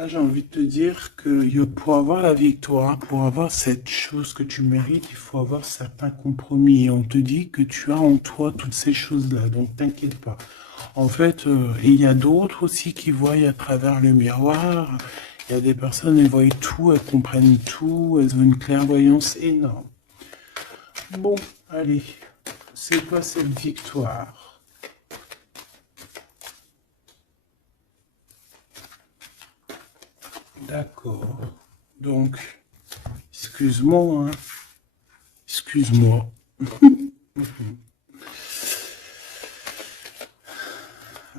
Là, j'ai envie de te dire que pour avoir la victoire, pour avoir cette chose que tu mérites, il faut avoir certains compromis. Et on te dit que tu as en toi toutes ces choses-là, donc t'inquiète pas. En fait, il y a d'autres aussi qui voient à travers le miroir. Il y a des personnes, elles voient tout, elles comprennent tout, elles ont une clairvoyance énorme. Bon, allez, c'est quoi cette victoire? D'accord. Donc, excuse-moi, hein. Excuse-moi.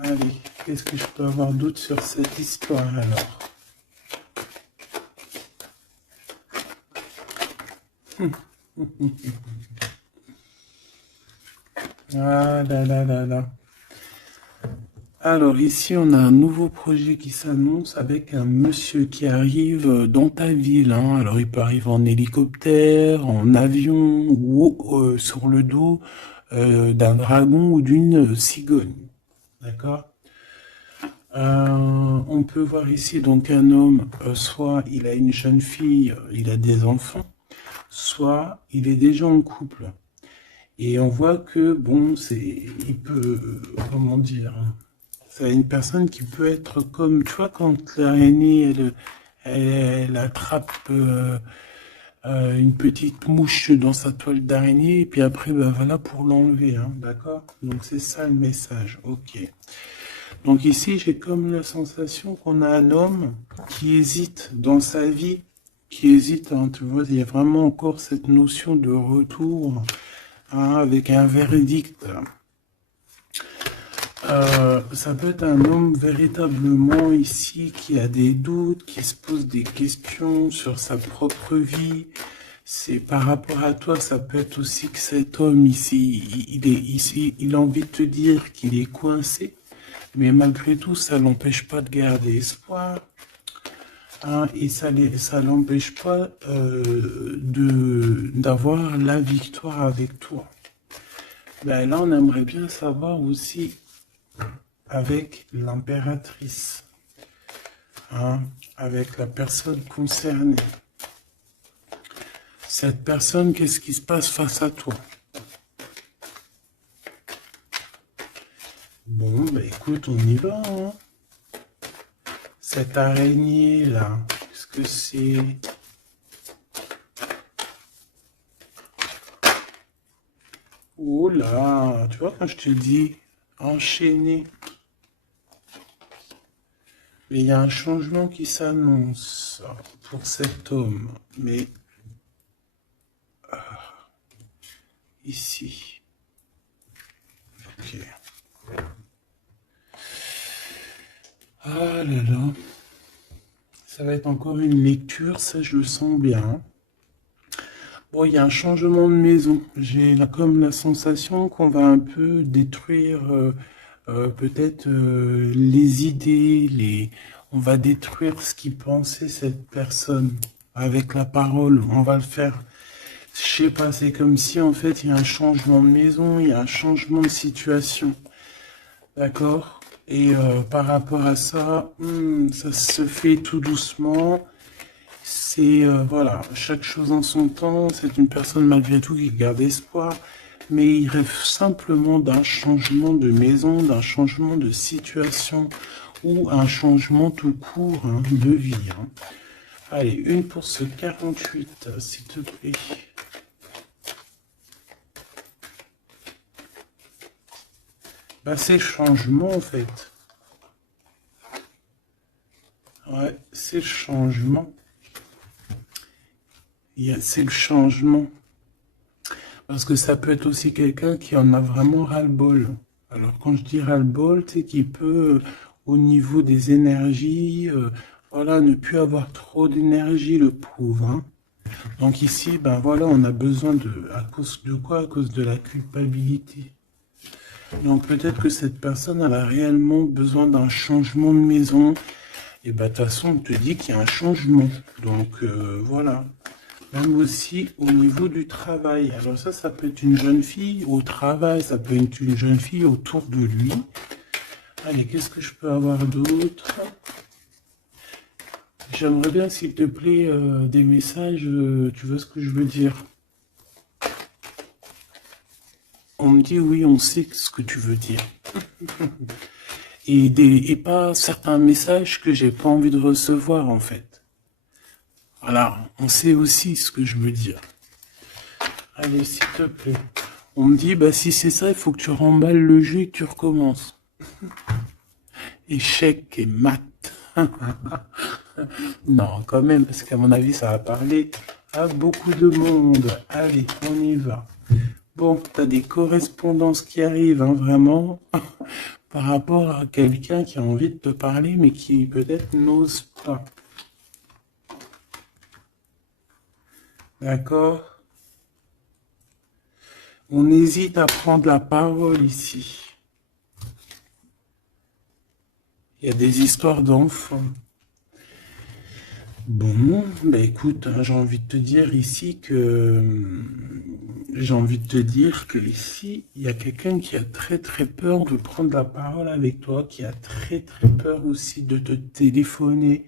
Allez, qu'est-ce que je peux avoir d'autre sur cette histoire alors? Ah là là là là. Alors ici, on a un nouveau projet qui s'annonce avec un monsieur qui arrive dans ta ville, hein. Alors il peut arriver en hélicoptère, en avion ou sur le dos d'un dragon ou d'une cigogne. D'accord? On peut voir ici donc un homme, soit il a une jeune fille, il a des enfants, soit il est déjà en couple. Et on voit que, bon, il peut, comment dire, c'est une personne qui peut être comme, tu vois, quand l'araignée, elle attrape une petite mouche dans sa toile d'araignée, et puis après, ben voilà, pour l'enlever, hein, d'accord? Donc c'est ça le message, ok. Donc ici, j'ai comme la sensation qu'on a un homme qui hésite dans sa vie, qui hésite, hein, tu vois, il y a vraiment encore cette notion de retour, hein, avec un verdict. Ça peut être un homme véritablement ici qui a des doutes, qui se pose des questions sur sa propre vie. C'est par rapport à toi, ça peut être aussi que cet homme ici, il est ici, il a envie de te dire qu'il est coincé, mais malgré tout, ça l'empêche pas de garder espoir. Hein, et ça l'empêche pas d'avoir la victoire avec toi. Ben là, on aimerait bien savoir aussi avec l'impératrice, hein, avec la personne concernée. Cette personne, qu'est-ce qui se passe face à toi? Bon, ben écoute, on y va, hein. Cette araignée-là, qu'est-ce que c'est? Oh là, tu vois, quand je te dis enchaîné, mais il y a un changement qui s'annonce pour cet homme, mais ici. Ok. Ah là là. Ça va être encore une lecture, ça je le sens bien. Bon, il y a un changement de maison. J'ai comme la sensation qu'on va un peu détruire peut-être les idées, on va détruire ce qui pensait cette personne avec la parole. On va le faire. Je sais pas, c'est comme si en fait il y a un changement de maison, il y a un changement de situation. D'accord? Et par rapport à ça, ça se fait tout doucement. C'est, voilà, chaque chose en son temps. C'est une personne malgré tout qui garde espoir. Mais il rêve simplement d'un changement de maison, d'un changement de situation ou un changement tout court, hein, de vie, hein. Allez, une pour ce 48, s'il te plaît. Bah, c'est changement en fait. Ouais, c'est le changement. C'est le changement. Parce que ça peut être aussi quelqu'un qui en a vraiment ras-le-bol. Alors quand je dis ras-le-bol, c'est qu'il peut, au niveau des énergies, voilà, ne plus avoir trop d'énergie, le pauvre, hein. Donc ici, ben voilà, on a besoin à cause de quoi? À cause de la culpabilité. Donc peut-être que cette personne, elle a réellement besoin d'un changement de maison. Et ben de toute façon, on te dit qu'il y a un changement. Donc voilà. Même aussi au niveau du travail. Alors ça peut être une jeune fille au travail, ça peut être une jeune fille autour de lui. Allez, qu'est-ce que je peux avoir d'autre? J'aimerais bien, s'il te plaît, des messages, tu vois ce que je veux dire? On me dit oui, on sait ce que tu veux dire. Et pas certains messages que j'ai pas envie de recevoir, en fait. Voilà, on sait aussi ce que je veux dire. Allez, s'il te plaît. On me dit, bah si c'est ça, il faut que tu remballes le jeu et que tu recommences. Échec et maths. Non, quand même, parce qu'à mon avis, ça va parler à beaucoup de monde. Allez, on y va. Bon, t'as des correspondances qui arrivent, hein, vraiment, par rapport à quelqu'un qui a envie de te parler, mais qui peut-être n'ose pas. D'accord? On hésite à prendre la parole ici. Il y a des histoires d'enfants. Bon, bah écoute, hein, j'ai envie de te dire ici que ici, il y a quelqu'un qui a très très peur de prendre la parole avec toi, qui a très très peur aussi de te téléphoner.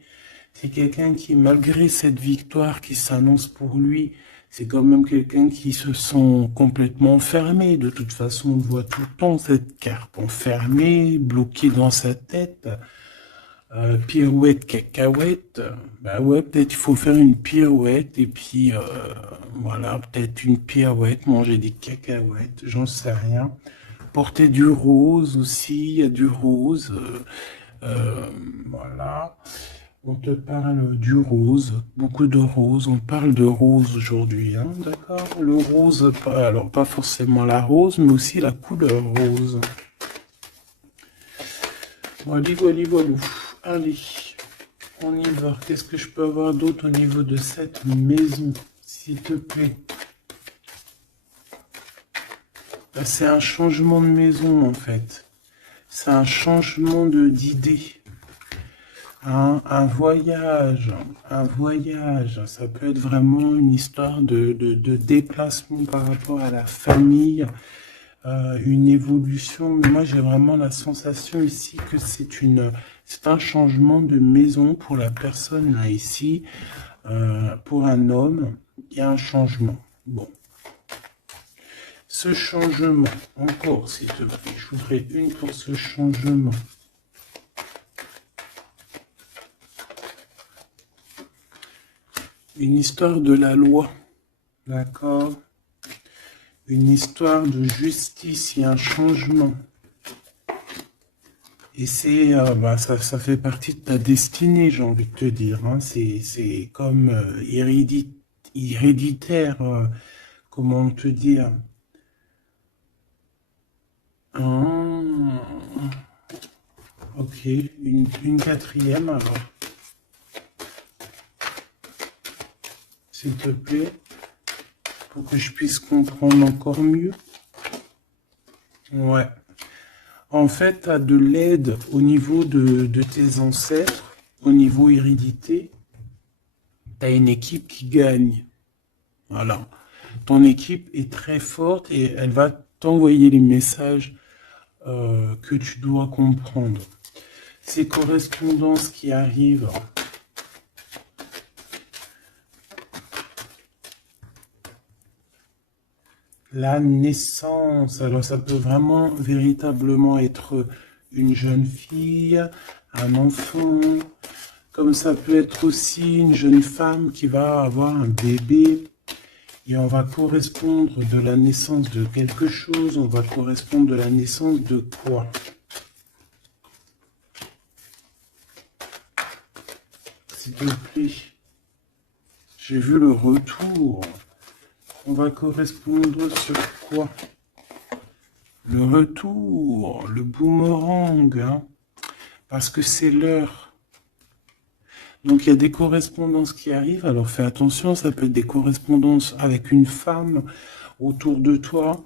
C'est quelqu'un qui, malgré cette victoire qui s'annonce pour lui, c'est quand même quelqu'un qui se sent complètement fermé. De toute façon, on voit tout le temps cette carte enfermée, bloquée dans sa tête. Pirouette, cacahuète, bah ouais, peut-être il faut faire une pirouette et puis voilà, peut-être une pirouette, manger des cacahuètes, j'en sais rien. Porter du rose aussi, il y a du rose, voilà. On te parle du rose, beaucoup de rose, on parle de rose aujourd'hui, hein, d'accord? Le rose, alors pas forcément la rose, mais aussi la couleur rose. Voilà, voilà, voilà. Allez. On y va. Qu'est-ce que je peux avoir d'autre au niveau de cette maison, s'il te plaît? Là, c'est un changement de maison, en fait. C'est un changement d'idée. Un voyage. Un voyage. Ça peut être vraiment une histoire de déplacement par rapport à la famille. Une évolution. Mais moi, j'ai vraiment la sensation ici que c'est un changement de maison pour la personne là ici. Pour un homme, il y a un changement. Bon. Ce changement, encore s'il te plaît, je voudrais une pour ce changement. Une histoire de la loi, d'accord? Une histoire de justice, il y a un changement. Et c'est, ça fait partie de ta destinée, j'ai envie de te dire. Hein. C'est comme héréditaire, comment te dire? Ah, ok, une quatrième alors, s'il te plaît, pour que je puisse comprendre encore mieux. Ouais. En fait, tu as de l'aide au niveau de tes ancêtres, au niveau hérédité. Tu as une équipe qui gagne. Voilà. Ton équipe est très forte et elle va t'envoyer les messages que tu dois comprendre. Ces correspondances qui arrivent, la naissance, alors ça peut vraiment véritablement être une jeune fille, un enfant, comme ça peut être aussi une jeune femme qui va avoir un bébé. Et on va correspondre de la naissance de quelque chose, on va correspondre de la naissance de quoi? S'il te plaît. J'ai vu le retour. On va correspondre sur quoi? Le retour, le boomerang, hein, parce que c'est l'heure. Donc il y a des correspondances qui arrivent, alors fais attention, ça peut être des correspondances avec une femme autour de toi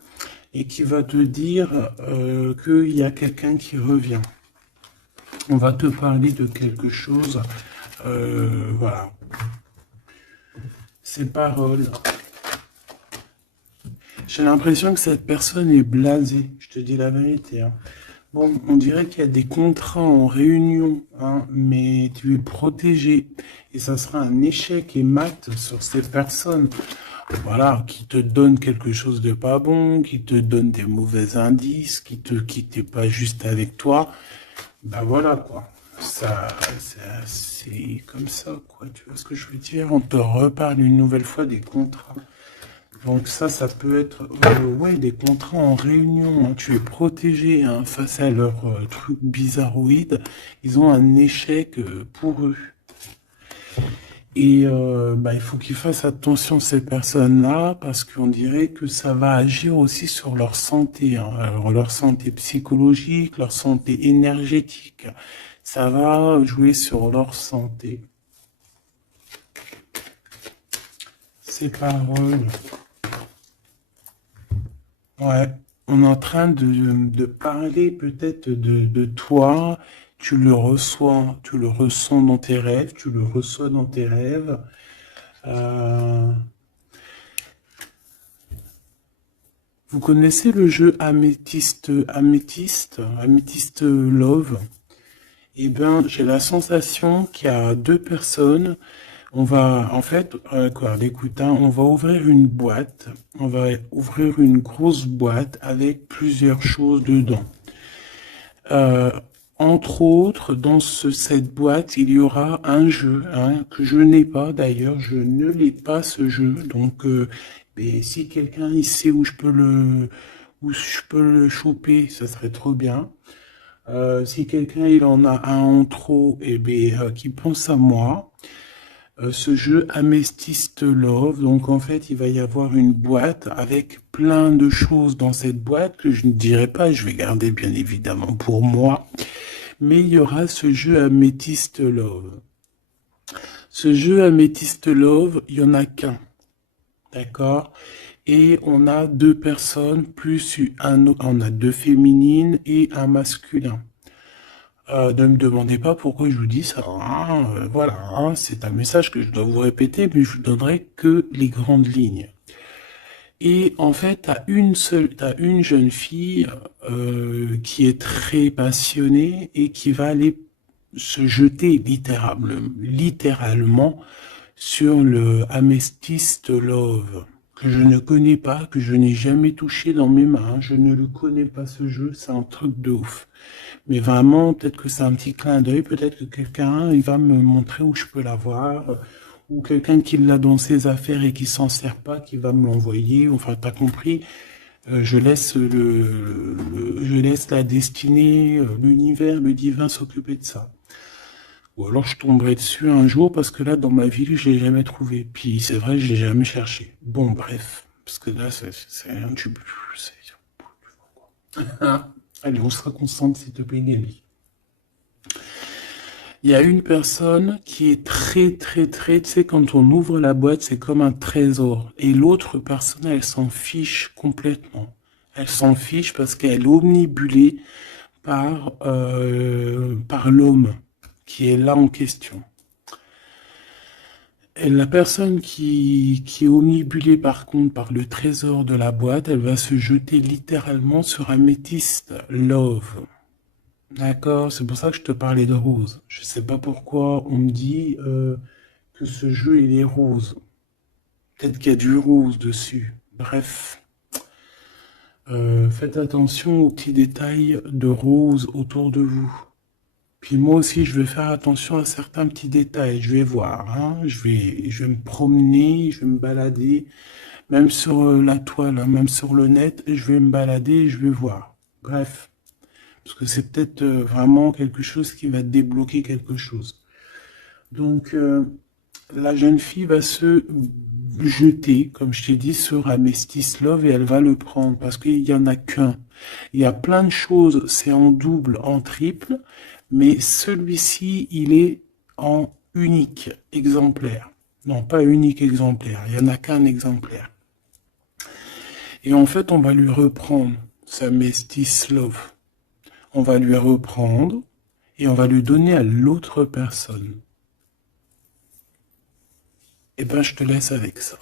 et qui va te dire qu'il y a quelqu'un qui revient. On va te parler de quelque chose, voilà. Ces paroles. J'ai l'impression que cette personne est blasée, je te dis la vérité. Hein. Bon, on dirait qu'il y a des contrats en réunion, hein, mais tu es protégé. Et ça sera un échec et mat sur ces personnes, voilà, qui te donnent quelque chose de pas bon, qui te donnent des mauvais indices, qui te quittent pas juste avec toi. Ben voilà, quoi. C'est comme ça, quoi. Tu vois ce que je veux dire? On te reparle une nouvelle fois des contrats. Donc ça peut être ouais, des contrats en réunion, hein. Tu es protégé, hein, face à leurs trucs bizarroïdes. Ils ont un échec pour eux. Et bah, il faut qu'ils fassent attention ces personnes-là parce qu'on dirait que ça va agir aussi sur leur santé, hein. Alors, leur santé psychologique, leur santé énergétique. Ça va jouer sur leur santé. Ces paroles. Ouais, on est en train de parler peut-être de toi, tu le ressens dans tes rêves, tu le reçois dans tes rêves. Euh, vous connaissez le jeu Améthyste Love? Eh bien, j'ai la sensation qu'il y a deux personnes. On va, en fait, écoute, hein, on va ouvrir une boîte. On va ouvrir une grosse boîte avec plusieurs choses dedans. Euh, Entre autres, dans cette boîte, il y aura un jeu, hein, que je n'ai pas d'ailleurs. Je ne l'ai pas ce jeu. Donc, mais si quelqu'un il sait où je peux le choper, ça serait trop bien. Si quelqu'un il en a un en trop, et ben, qui pense à moi. Ce jeu Amethyst Love, donc en fait il va y avoir une boîte avec plein de choses dans cette boîte que je ne dirai pas, je vais garder bien évidemment pour moi, mais il y aura ce jeu Amethyst Love. Ce jeu Amethyst Love, il y en a qu'un, d'accord? Et on a deux personnes plus on a deux féminines et un masculin. Ne me demandez pas pourquoi je vous dis ça, hein, voilà, hein, c'est un message que je dois vous répéter, mais je vous donnerai que les grandes lignes. Et en fait, t'as une jeune fille qui est très passionnée et qui va aller se jeter littéralement sur le Amethyst Love, que je ne connais pas, que je n'ai jamais touché dans mes mains. Je ne le connais pas ce jeu, c'est un truc de ouf. Mais vraiment, peut-être que c'est un petit clin d'œil, peut-être que quelqu'un, il va me montrer où je peux l'avoir, ou quelqu'un qui l'a dans ses affaires et qui s'en sert pas, qui va me l'envoyer. Enfin, t'as compris. Je laisse la destinée, l'univers, le divin s'occuper de ça. Ou alors je tomberai dessus un jour parce que là, dans ma ville, je l'ai jamais trouvé. Puis c'est vrai, je l'ai jamais cherché. Bon, bref, parce que là, c'est un tube. Allez, on se concentre, s'il te plaît, Gabi. Il y a une personne qui est très, tu sais, quand on ouvre la boîte, c'est comme un trésor. Et l'autre personne, elle s'en fiche complètement. Elle s'en fiche parce qu'elle est omnibulée par l'homme qui est là en question. Et la personne qui est omnibulée par contre par le trésor de la boîte, elle va se jeter littéralement sur Amethyst Love. D'accord, c'est pour ça que je te parlais de rose. Je sais pas pourquoi on me dit que ce jeu il est rose. Peut-être qu'il y a du rose dessus. Bref, faites attention aux petits détails de rose autour de vous. Puis moi aussi, je vais faire attention à certains petits détails. Je vais voir, hein. Je vais me promener, je vais me balader, même sur la toile, hein, même sur le net, je vais me balader et je vais voir. Bref. Parce que c'est peut-être vraiment quelque chose qui va débloquer quelque chose. Donc, la jeune fille va se jeter, comme je t'ai dit, sur Amethyst Love et elle va le prendre parce qu'il n'y en a qu'un. Il y a plein de choses, c'est en double, en triple, mais celui-ci, il est en unique exemplaire. Non, pas unique exemplaire, il n'y en a qu'un exemplaire. Et en fait, on va lui reprendre sa Amethyst Love. On va lui reprendre et on va lui donner à l'autre personne. Eh ben, je te laisse avec ça.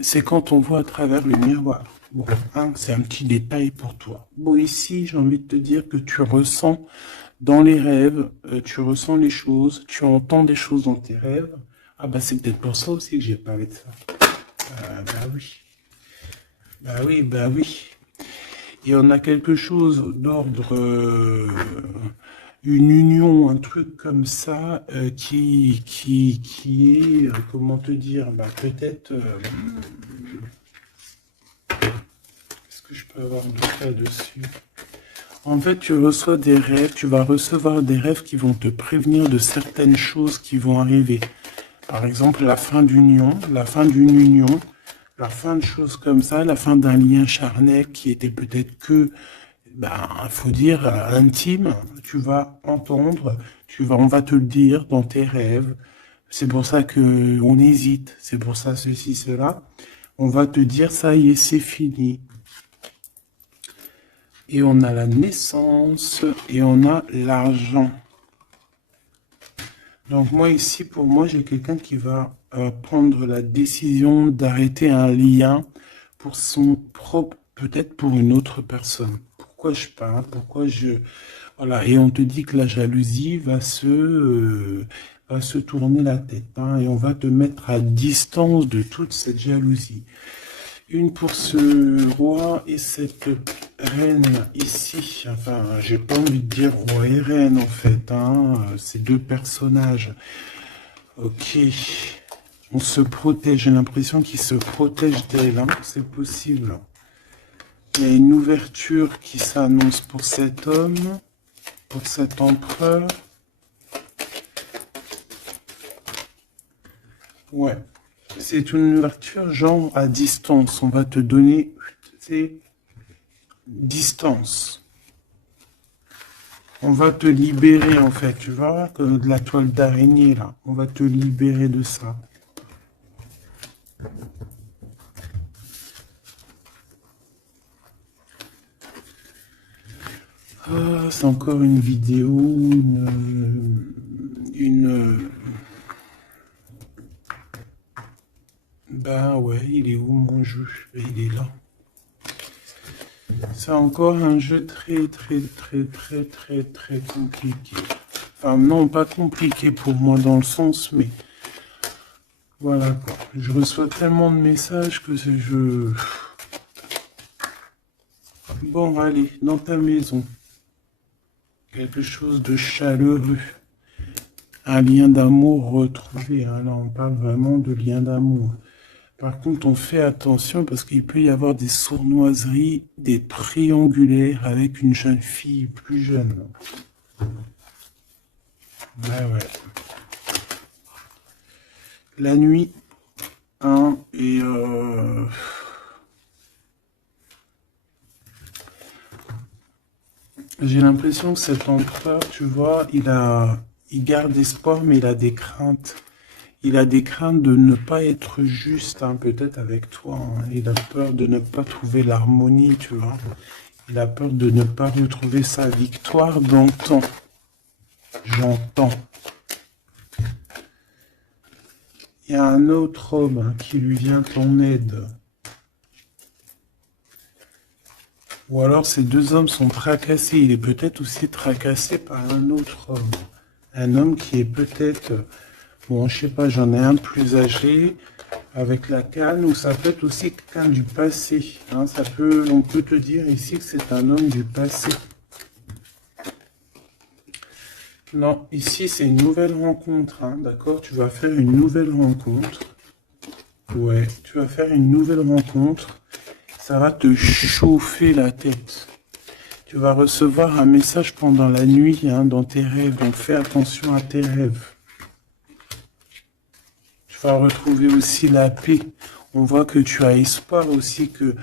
c'est quand on voit à travers le miroir. Bon, hein, c'est un petit détail pour toi. Bon, ici, j'ai envie de te dire que tu ressens dans les rêves, tu ressens les choses, tu entends des choses dans tes rêves. Ah bah c'est peut-être pour ça aussi que j'ai parlé de ça. Bah oui. Bah oui, bah oui. Et on a quelque chose d'ordre, une union, un truc comme ça, qui est, comment te dire, bah peut-être, qu'est-ce que je peux avoir d'autre là-dessus? En fait, tu reçois des rêves, tu vas recevoir des rêves qui vont te prévenir de certaines choses qui vont arriver. Par exemple, la fin d'union, la fin d'une union, la fin de choses comme ça, la fin d'un lien charnel qui était peut-être que, ben, faut dire, intime. Tu vas entendre, on va te le dire dans tes rêves. C'est pour ça que on hésite. C'est pour ça ceci, cela. On va te dire, ça y est, c'est fini. Et on a la naissance et on a l'argent. Donc moi ici, pour moi, j'ai quelqu'un qui va prendre la décision d'arrêter un lien pour son propre, peut-être pour une autre personne. Pourquoi je parle? Pourquoi je... Voilà, et on te dit que la jalousie va se tourner la tête, hein, et on va te mettre à distance de toute cette jalousie. Une pour ce roi et cette reine ici. Enfin, j'ai pas envie de dire roi et reine en fait, hein. Ces deux personnages. Ok. On se protège. J'ai l'impression qu'ils se protègent d'elle, hein. C'est possible. Il y a une ouverture qui s'annonce pour cet homme, pour cet empereur. Ouais. C'est une ouverture genre à distance. On va te donner, c'est distance. On va te libérer en fait, tu vois, que de la toile d'araignée là. On va te libérer de ça. Ah, c'est encore une vidéo, Ben ouais, il est où mon jeu? Il est là. C'est encore un jeu très compliqué. Enfin non, pas compliqué pour moi dans le sens, mais voilà quoi. Je reçois tellement de messages que je... Bon, allez, dans ta maison. Quelque chose de chaleureux. Un lien d'amour retrouvé. Hein. Là, on parle vraiment de lien d'amour. Par contre, on fait attention parce qu'il peut y avoir des sournoiseries, des triangulaires avec une jeune fille plus jeune. Ben ouais. La nuit, hein, et j'ai l'impression que cet empereur, tu vois, il garde espoir, mais il a des craintes. Il a des craintes de ne pas être juste, hein, peut-être avec toi. Hein. Il a peur de ne pas trouver l'harmonie, tu vois. Il a peur de ne pas retrouver sa victoire dans le temps. J'entends. Il y a un autre homme, hein, qui lui vient en aide. Ou alors ces deux hommes sont tracassés. Il est peut-être aussi tracassé par un autre homme. Un homme qui est peut-être... Bon, je sais pas, j'en ai un plus âgé, avec la canne, ou ça peut être aussi quelqu'un du passé. Hein, on peut te dire ici que c'est un homme du passé. Non, ici c'est une nouvelle rencontre, hein, d'accord? Tu vas faire une nouvelle rencontre. Ouais, tu vas faire une nouvelle rencontre. Ça va te chauffer la tête. Tu vas recevoir un message pendant la nuit, hein, dans tes rêves. Donc fais attention à tes rêves. Tu vas retrouver aussi la paix. On voit que tu as espoir aussi que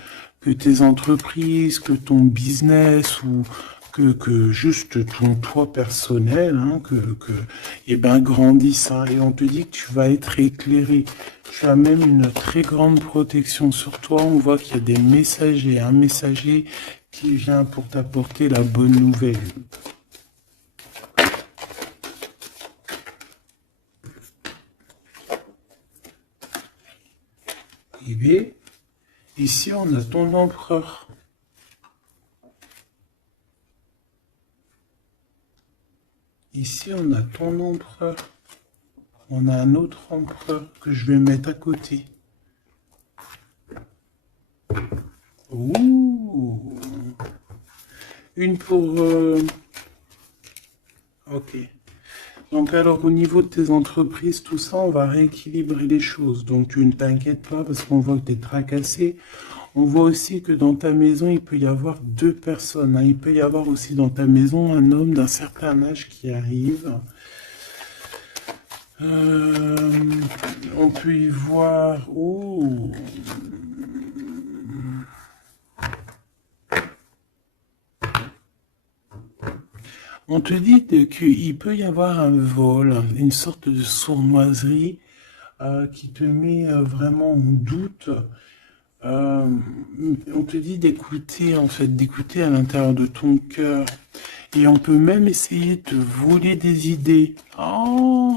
tes entreprises, que ton business ou que juste ton toi personnel, hein, eh ben, grandisse. Hein, et on te dit que tu vas être éclairé. Tu as même une très grande protection sur toi. On voit qu'il y a des messagers, un messager qui vient pour t'apporter la bonne nouvelle. arriver. Ici, on a ton empereur. Ici, on a ton empereur. On a un autre empereur que je vais mettre à côté. Ouh. Une pour... Ok. Donc alors au niveau de tes entreprises, tout ça, on va rééquilibrer les choses. Donc tu ne t'inquiètes pas parce qu'on voit que tu es tracassé. On voit aussi que dans ta maison, il peut y avoir deux personnes, hein. Il peut y avoir aussi dans ta maison un homme d'un certain âge qui arrive. On peut y voir... Oh. On te dit qu'il peut y avoir un vol, une sorte de sournoiserie qui te met vraiment en doute. On te dit d'écouter, en fait, d'écouter à l'intérieur de ton cœur. Et on peut même essayer de te voler des idées. Oh.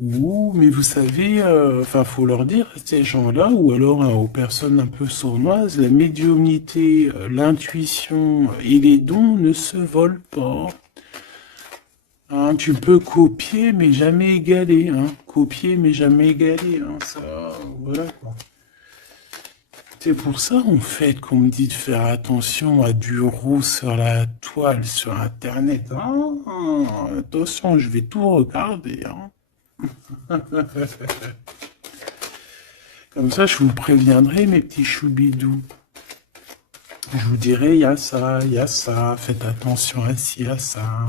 Ouh, mais vous savez, enfin, faut leur dire à ces gens-là, ou alors aux personnes un peu sournoises, la médiumnité, l'intuition et les dons ne se volent pas. Hein, tu peux copier, mais jamais égaler. Hein. Copier, mais jamais égaler. Hein. Ça, voilà quoi. C'est pour ça, en fait, qu'on me dit de faire attention à du roux sur la toile, sur Internet. Ah, attention, je vais tout regarder. Hein. Comme ça, je vous préviendrai, mes petits choubidous. Je vous dirai, il y a ça, faites attention à ci, à ça.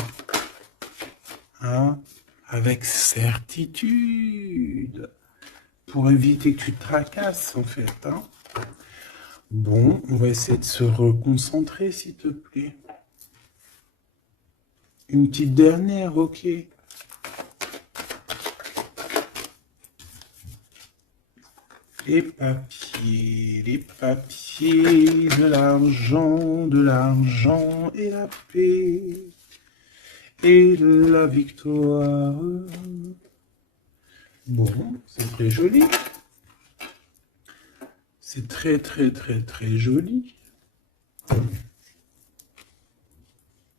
Hein, avec certitude. Pour éviter que tu te tracasses, en fait. Hein. Bon, on va essayer de se reconcentrer, s'il te plaît. Une petite dernière, ok. Les papiers, de l'argent et la paix et la victoire. Bon, c'est très joli. C'est très, très, très, très joli.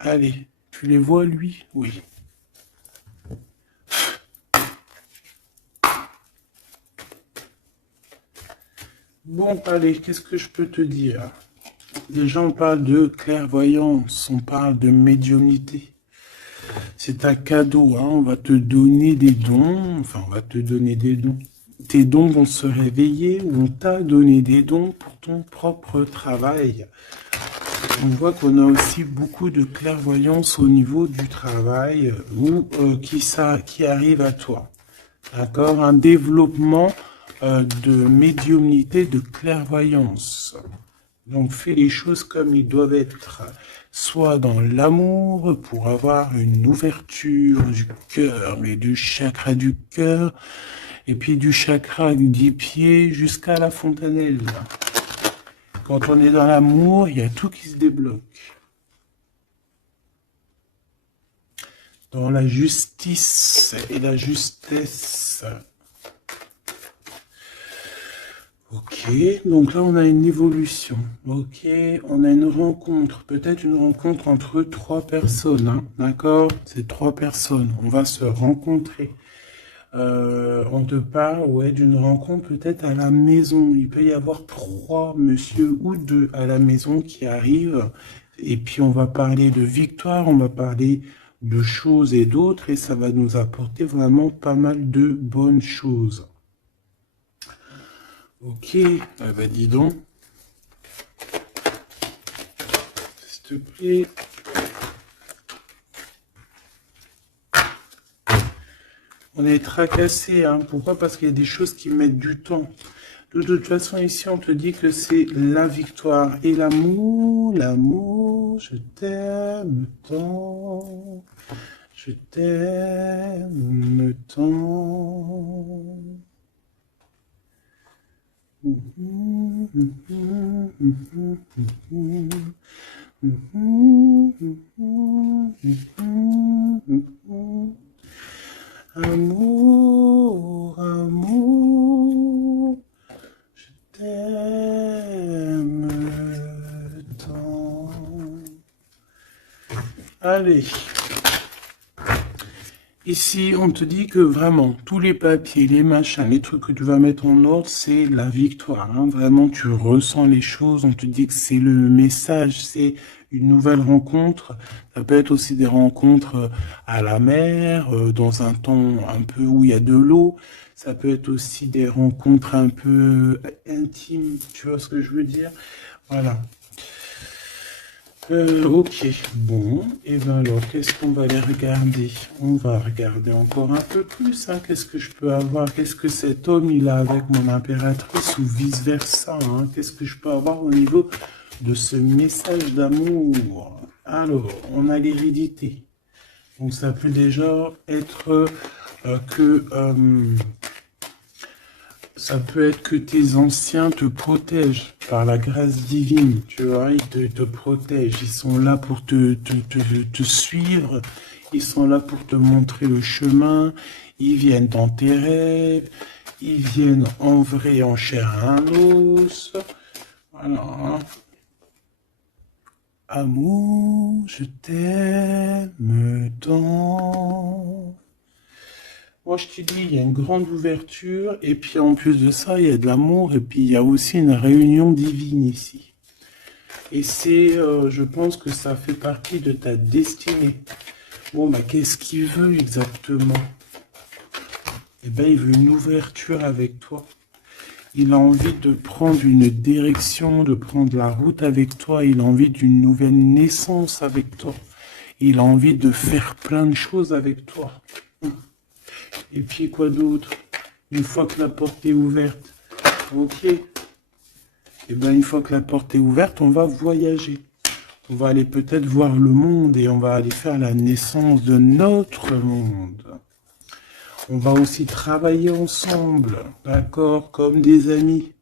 Allez, tu les vois, lui? Oui. Bon, allez, qu'est-ce que je peux te dire? Déjà, on parle de clairvoyance, on parle de médiumnité. C'est un cadeau, hein, on va te donner des dons, enfin, on va te donner des dons. Tes dons vont se réveiller, ou on t'a donné des dons pour ton propre travail. On voit qu'on a aussi beaucoup de clairvoyance au niveau du travail ou qui arrive à toi. D'accord? Un développement de médiumnité, de clairvoyance. Donc fais les choses comme ils doivent être. Soit dans l'amour pour avoir une ouverture du cœur, mais du chakra du cœur, et puis du chakra des pieds jusqu'à la fontanelle. Quand on est dans l'amour, il y a tout qui se débloque. Dans la justice et la justesse. Ok, donc là on a une évolution. Ok, on a une rencontre, peut-être une rencontre entre trois personnes. Hein, d'accord? C'est trois personnes. On va se rencontrer. On te parle, ouais, d'une rencontre peut-être à la maison. Il peut y avoir trois monsieur ou deux à la maison qui arrivent. Et puis on va parler de victoire, on va parler de choses et d'autres. Et ça va nous apporter vraiment pas mal de bonnes choses. Ok, ah bah dis donc. S'il te plaît. On est tracassé, hein. Pourquoi? Parce qu'il y a des choses qui mettent du temps. De toute façon, ici, on te dit que c'est la victoire et l'amour. L'amour, je t'aime tant. Je t'aime tant. Amour, amour, je t'aime tant. Allez. Ici, on te dit que vraiment, tous les papiers, les machins, les trucs que tu vas mettre en ordre, c'est la victoire. Hein. Vraiment, tu ressens les choses. On te dit que c'est le message, c'est une nouvelle rencontre. Ça peut être aussi des rencontres à la mer, dans un temps un peu où il y a de l'eau. Ça peut être aussi des rencontres un peu intimes. Tu vois ce que je veux dire? Voilà. Ok, bon, et ben alors, qu'est-ce qu'on va aller regarder? On va regarder encore un peu plus, hein. Qu'est-ce que je peux avoir? Qu'est-ce que cet homme, il a avec mon impératrice ou vice-versa, hein? Qu'est-ce que je peux avoir au niveau de ce message d'amour? Alors, on a l'hérédité. Donc, ça peut déjà être ça peut être que tes anciens te protègent par la grâce divine, tu vois, ils te protègent, ils sont là pour te suivre, ils sont là pour te montrer le chemin, ils viennent dans tes rêves, ils viennent en vrai, en chair et en os. Voilà. Amour, je t'aime tant. Moi, je te dis, il y a une grande ouverture, et puis en plus de ça, il y a de l'amour, et puis il y a aussi une réunion divine ici. Et c'est, je pense que ça fait partie de ta destinée. Bon, bah, qu'est-ce qu'il veut exactement? Eh bien, il veut une ouverture avec toi. Il a envie de prendre une direction, de prendre la route avec toi. Il a envie d'une nouvelle naissance avec toi. Il a envie de faire plein de choses avec toi. Et puis quoi d'autre? Une fois que la porte est ouverte, ok. Et bien une fois que la porte est ouverte, on va voyager. On va aller peut-être voir le monde et on va aller faire la naissance de notre monde. On va aussi travailler ensemble, d'accord, comme des amis,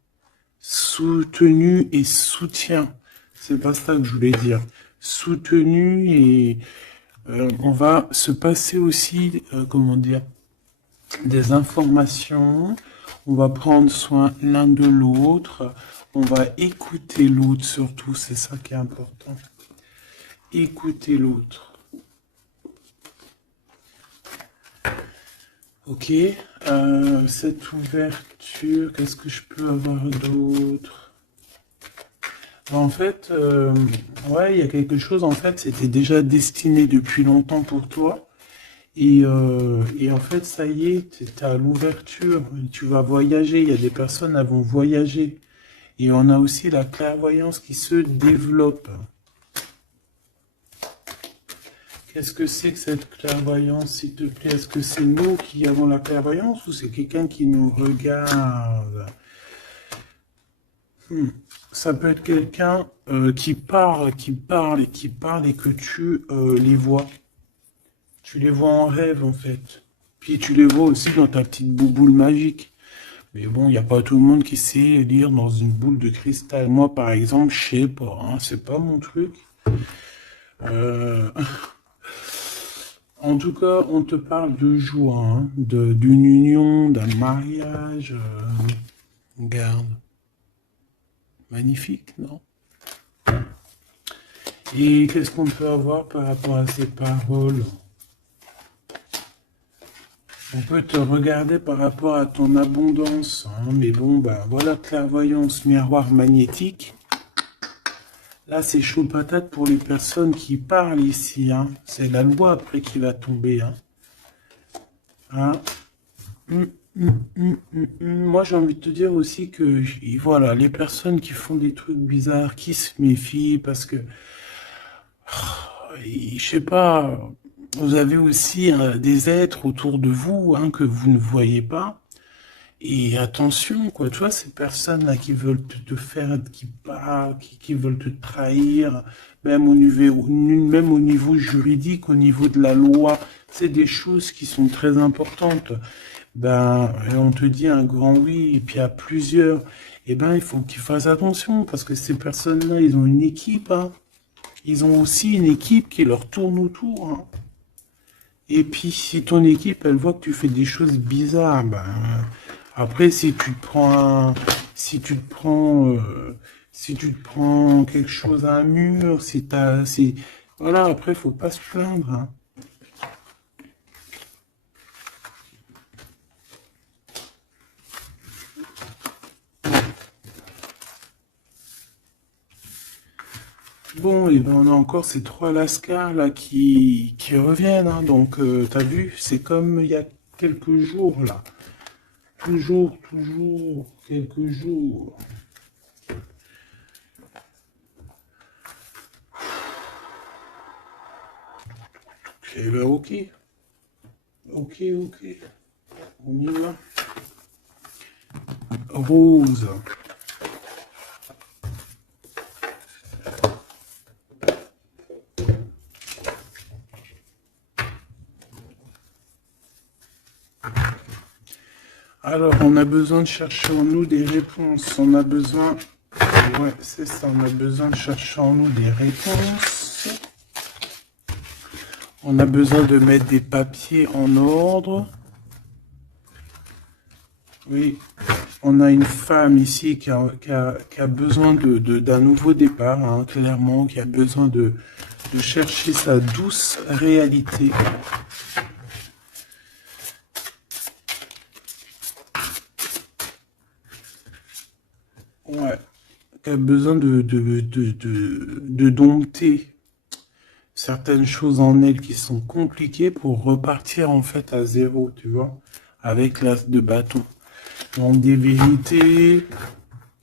soutenus et soutien. C'est pas ça que je voulais dire. Soutenus et on va se passer aussi, comment dire, des informations, on va prendre soin l'un de l'autre, on va écouter l'autre surtout, c'est ça qui est important. Écouter l'autre. Ok, cette ouverture, qu'est-ce que je peux avoir d'autre? En fait, ouais, il y a quelque chose, en fait, c'était déjà destiné depuis longtemps pour toi. Et en fait, ça y est, tu es à l'ouverture, tu vas voyager, il y a des personnes qui vont voyager. Et on a aussi la clairvoyance qui se développe. Qu'est-ce que c'est que cette clairvoyance, s'il te plaît? Est-ce que c'est nous qui avons la clairvoyance ou c'est quelqu'un qui nous regarde? Ça peut être quelqu'un qui parle et que tu les vois. Tu les vois en rêve, en fait. Puis tu les vois aussi dans ta petite bouboule magique. Mais bon, il n'y a pas tout le monde qui sait lire dans une boule de cristal. Moi, par exemple, je sais pas, hein, c'est pas mon truc. En tout cas, on te parle de joie, hein, d'une union, d'un mariage. Regarde. Magnifique, non? Et qu'est-ce qu'on peut avoir par rapport à ces paroles? On peut te regarder par rapport à ton abondance, hein, mais bon, bah voilà, clairvoyance, miroir magnétique. Là, c'est chaud patate pour les personnes qui parlent ici, hein. C'est la loi après qui va tomber, hein. Hein. Moi, j'ai envie de te dire aussi que, voilà, les personnes qui font des trucs bizarres, qui se méfient, parce que, je sais pas, vous avez aussi des êtres autour de vous, hein, que vous ne voyez pas. Et attention, quoi, tu vois, ces personnes-là qui veulent te faire, qui parlent, qui veulent te trahir, même au niveau juridique, au niveau de la loi, c'est des choses qui sont très importantes. Ben, on te dit un grand oui, et puis à plusieurs, eh ben, il faut qu'ils fassent attention, parce que ces personnes-là, ils ont une équipe, hein. Ils ont aussi une équipe qui leur tourne autour, hein. Et puis, si ton équipe, elle voit que tu fais des choses bizarres, ben, après, si tu te prends quelque chose à un mur, voilà, après, faut pas se plaindre, hein. Bon, et ben, on a encore ces trois lascars là qui reviennent, hein. Donc, t'as vu, c'est comme il y a quelques jours là. Toujours, quelques jours. Eh ben, ok. On y va. Rose. Alors, on a besoin de chercher en nous des réponses. On a besoin... Ouais, c'est ça, on a besoin de chercher en nous des réponses. On a besoin de mettre des papiers en ordre. Oui, on a une femme ici qui a besoin d'un nouveau départ, hein, clairement, qui a besoin de chercher sa douce réalité. Ouais, qui a besoin de dompter certaines choses en elle qui sont compliquées pour repartir en fait à zéro, tu vois, avec l'as de bâton. Donc des vérités,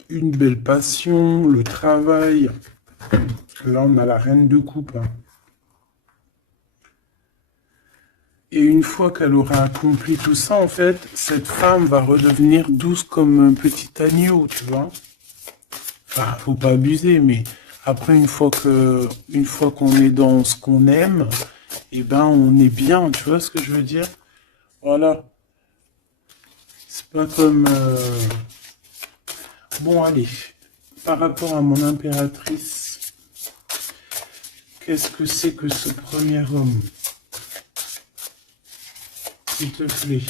une belle passion, le travail. Là, on a la reine de coupe, hein. Et une fois qu'elle aura accompli tout ça, en fait, cette femme va redevenir douce comme un petit agneau, tu vois. Enfin, faut pas abuser, mais après, une fois qu'on est dans ce qu'on aime, eh ben, on est bien, tu vois ce que je veux dire? Voilà. C'est pas comme, bon, allez. Par rapport à mon impératrice, qu'est-ce que c'est que ce premier homme? S'il te plaît.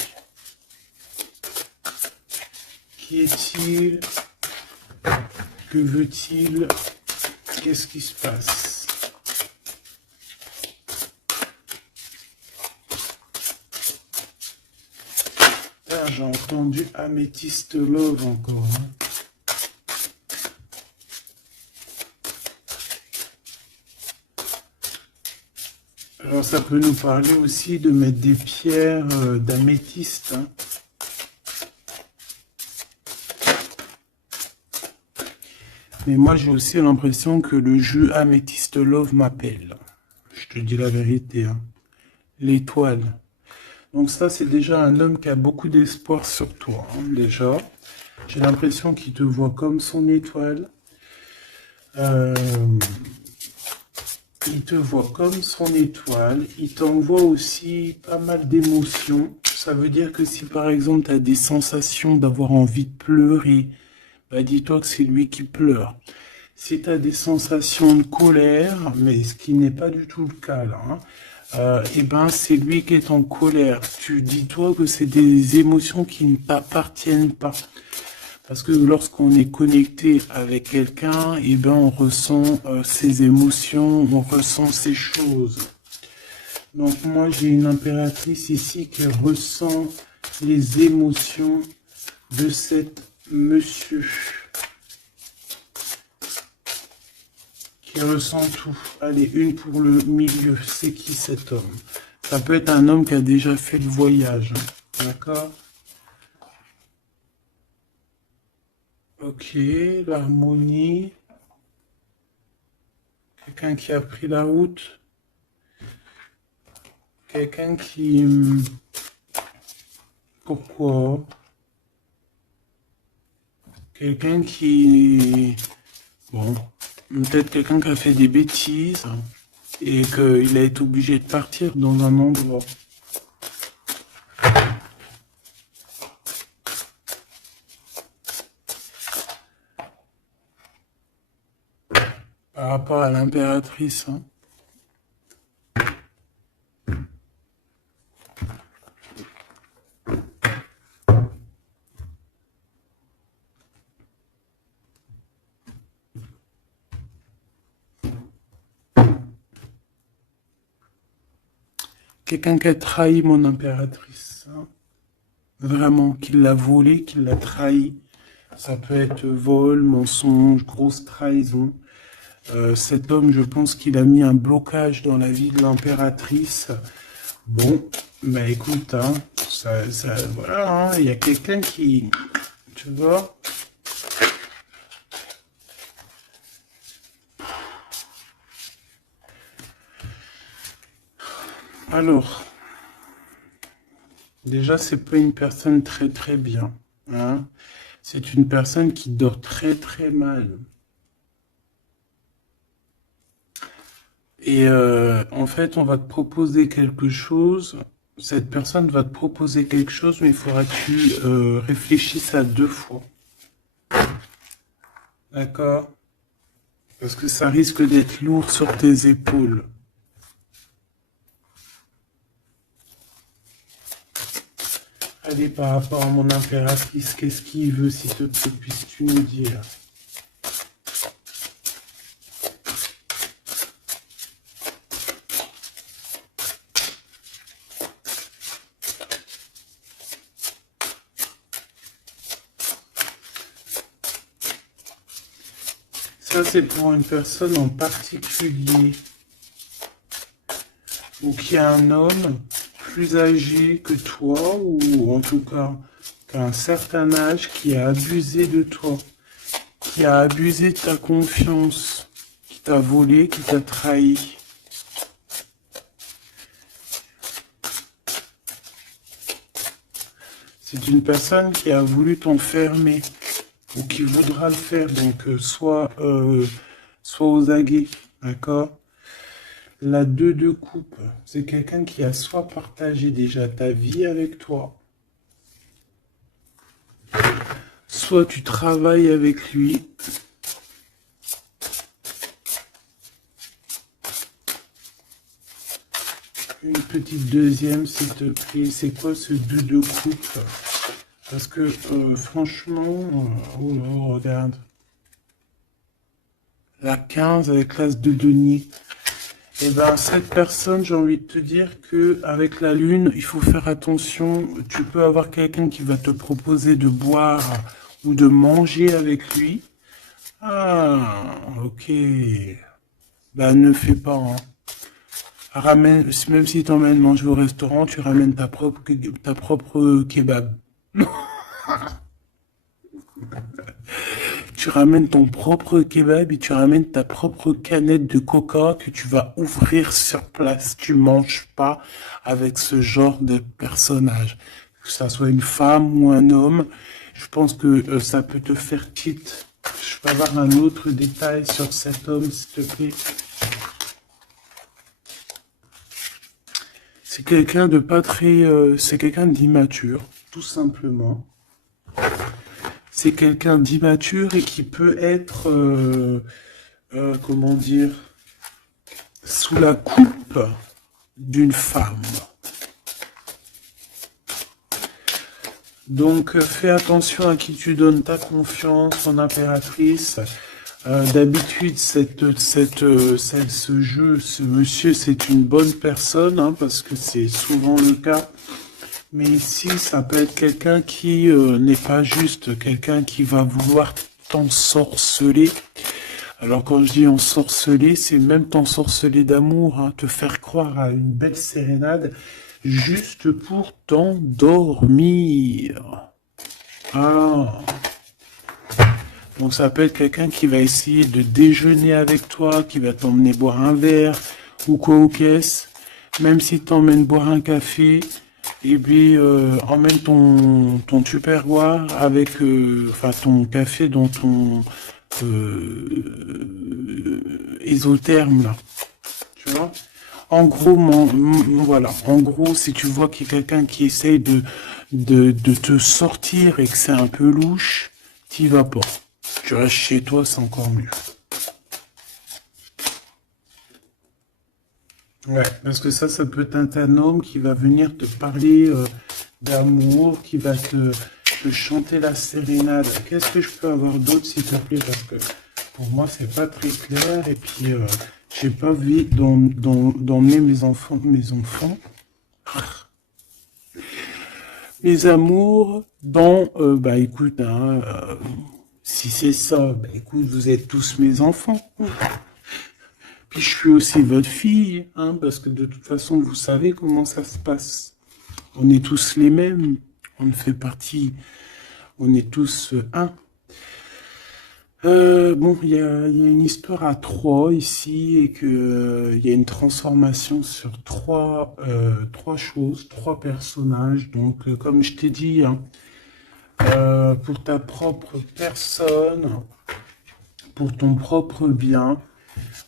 Qui est-il? Que veut-il? Qu'est-ce qui se passe? Ah, j'ai entendu Améthyste Love encore, hein. Alors ça peut nous parler aussi de mettre des pierres d'améthyste, hein. Mais moi j'ai aussi l'impression que le jeu Améthyste Love m'appelle. Je te dis la vérité, hein. L'étoile. Donc ça c'est déjà un homme qui a beaucoup d'espoir sur toi, hein, déjà. J'ai l'impression qu'il te voit comme son étoile. Euh, Il te voit comme son étoile. Il t'envoie aussi pas mal d'émotions. Ça veut dire que si par exemple tu as des sensations d'avoir envie de pleurer, bah dis-toi que c'est lui qui pleure. Si tu as des sensations de colère, mais ce qui n'est pas du tout le cas là, hein, eh ben c'est lui qui est en colère. Tu dis-toi que c'est des émotions qui ne t'appartiennent pas. Parce que lorsqu'on est connecté avec quelqu'un, eh ben on ressent ses émotions, on ressent ses choses. Donc moi j'ai une impératrice ici qui ressent les émotions de cet monsieur. Qui ressent tout. Allez, une pour le milieu. C'est qui cet homme? Ça peut être un homme qui a déjà fait le voyage, hein. D'accord? Ok, l'harmonie. Quelqu'un qui a pris la route. Quelqu'un qui... Pourquoi? Quelqu'un qui... Bon, peut-être quelqu'un qui a fait des bêtises et qu'il a été obligé de partir dans un endroit. Par rapport à l'impératrice, hein. quelqu'un qui a trahi mon impératrice. Hein. Vraiment, qui l'a volé, qui l'a trahi. Ça peut être vol, mensonge, grosse trahison. Cet homme, je pense qu'il a mis un blocage dans la vie de l'impératrice. Bon, bah écoute, hein, voilà, hein, il y a quelqu'un qui, tu vois. Alors, déjà, c'est pas une personne très très bien, hein. C'est une personne qui dort très très mal. Et en fait, on va te proposer quelque chose. Cette personne va te proposer quelque chose, mais il faudra que tu réfléchisses à 2 fois. D'accord? Parce que ça risque d'être lourd sur tes épaules. Allez, par rapport à mon impératrice, qu'est-ce qu'il veut, s'il te plaît, puisses-tu nous dire? Ça, c'est pour une personne en particulier. Donc, il y a un homme plus âgé que toi, ou en tout cas qu'à un certain âge, qui a abusé de toi, qui a abusé de ta confiance, qui t'a volé, qui t'a trahi. C'est une personne qui a voulu t'enfermer, ou qui voudra le faire, donc soit aux aguets, d'accord? La 2 de coupe, c'est quelqu'un qui a soit partagé déjà ta vie avec toi, soit tu travailles avec lui. Une petite deuxième, s'il te plaît. C'est quoi ce 2 de coupe? Parce que franchement, oh là, regarde. La 15 avec l'as de denier. Et ben cette personne, j'ai envie de te dire que avec la lune, il faut faire attention. Tu peux avoir quelqu'un qui va te proposer de boire ou de manger avec lui. Ah, ok. Ben ne fais pas. Hein. Ramène, même si tu emmènes manger au restaurant, tu ramènes ta propre kebab. Tu ramènes ton propre kebab et tu ramènes ta propre canette de coca que tu vas ouvrir sur place. Tu manges pas avec ce genre de personnage. Que ça soit une femme ou un homme, je pense que ça peut te faire tilt. Je peux avoir un autre détail sur cet homme, s'il te plaît. C'est quelqu'un de pas très... c'est quelqu'un d'immature, tout simplement. C'est quelqu'un d'immature et qui peut être, comment dire, sous la coupe d'une femme. Donc, fais attention à qui tu donnes ta confiance, ton impératrice. D'habitude, ce monsieur, c'est une bonne personne, hein, parce que c'est souvent le cas. Mais ici, ça peut être quelqu'un qui n'est pas juste, quelqu'un qui va vouloir t'ensorceler. Alors quand je dis ensorceler, c'est même t'ensorceler d'amour, hein, te faire croire à une belle sérénade, juste pour t'endormir. Ah. Donc ça peut être quelqu'un qui va essayer de déjeuner avec toi, qui va t'emmener boire un verre, ou quoi aux caisses. Même si t'emmènes boire un café, et puis emmène ton tupperware avec enfin ton café dans ton isotherme là, tu vois. En gros, voilà. En gros, si tu vois qu'il y a quelqu'un qui essaye de te sortir et que c'est un peu louche, t'y vas pas. Tu restes chez toi, c'est encore mieux. Ouais, parce que ça peut être un homme qui va venir te parler d'amour, qui va te chanter la sérénade. Qu'est-ce que je peux avoir d'autre, s'il te plaît? Parce que pour moi, c'est pas très clair. Et puis, j'ai pas envie d'emmener mes enfants. Mes amours, bah écoute, hein, si c'est ça, bah écoute, vous êtes tous mes enfants. Puis je suis aussi votre fille, hein, parce que de toute façon, vous savez comment ça se passe. On est tous les mêmes, on fait partie, on est tous un. Bon, il y a une histoire à trois ici et que il y a une transformation sur trois choses, trois personnages. Donc, comme je t'ai dit, hein, pour ta propre personne, pour ton propre bien,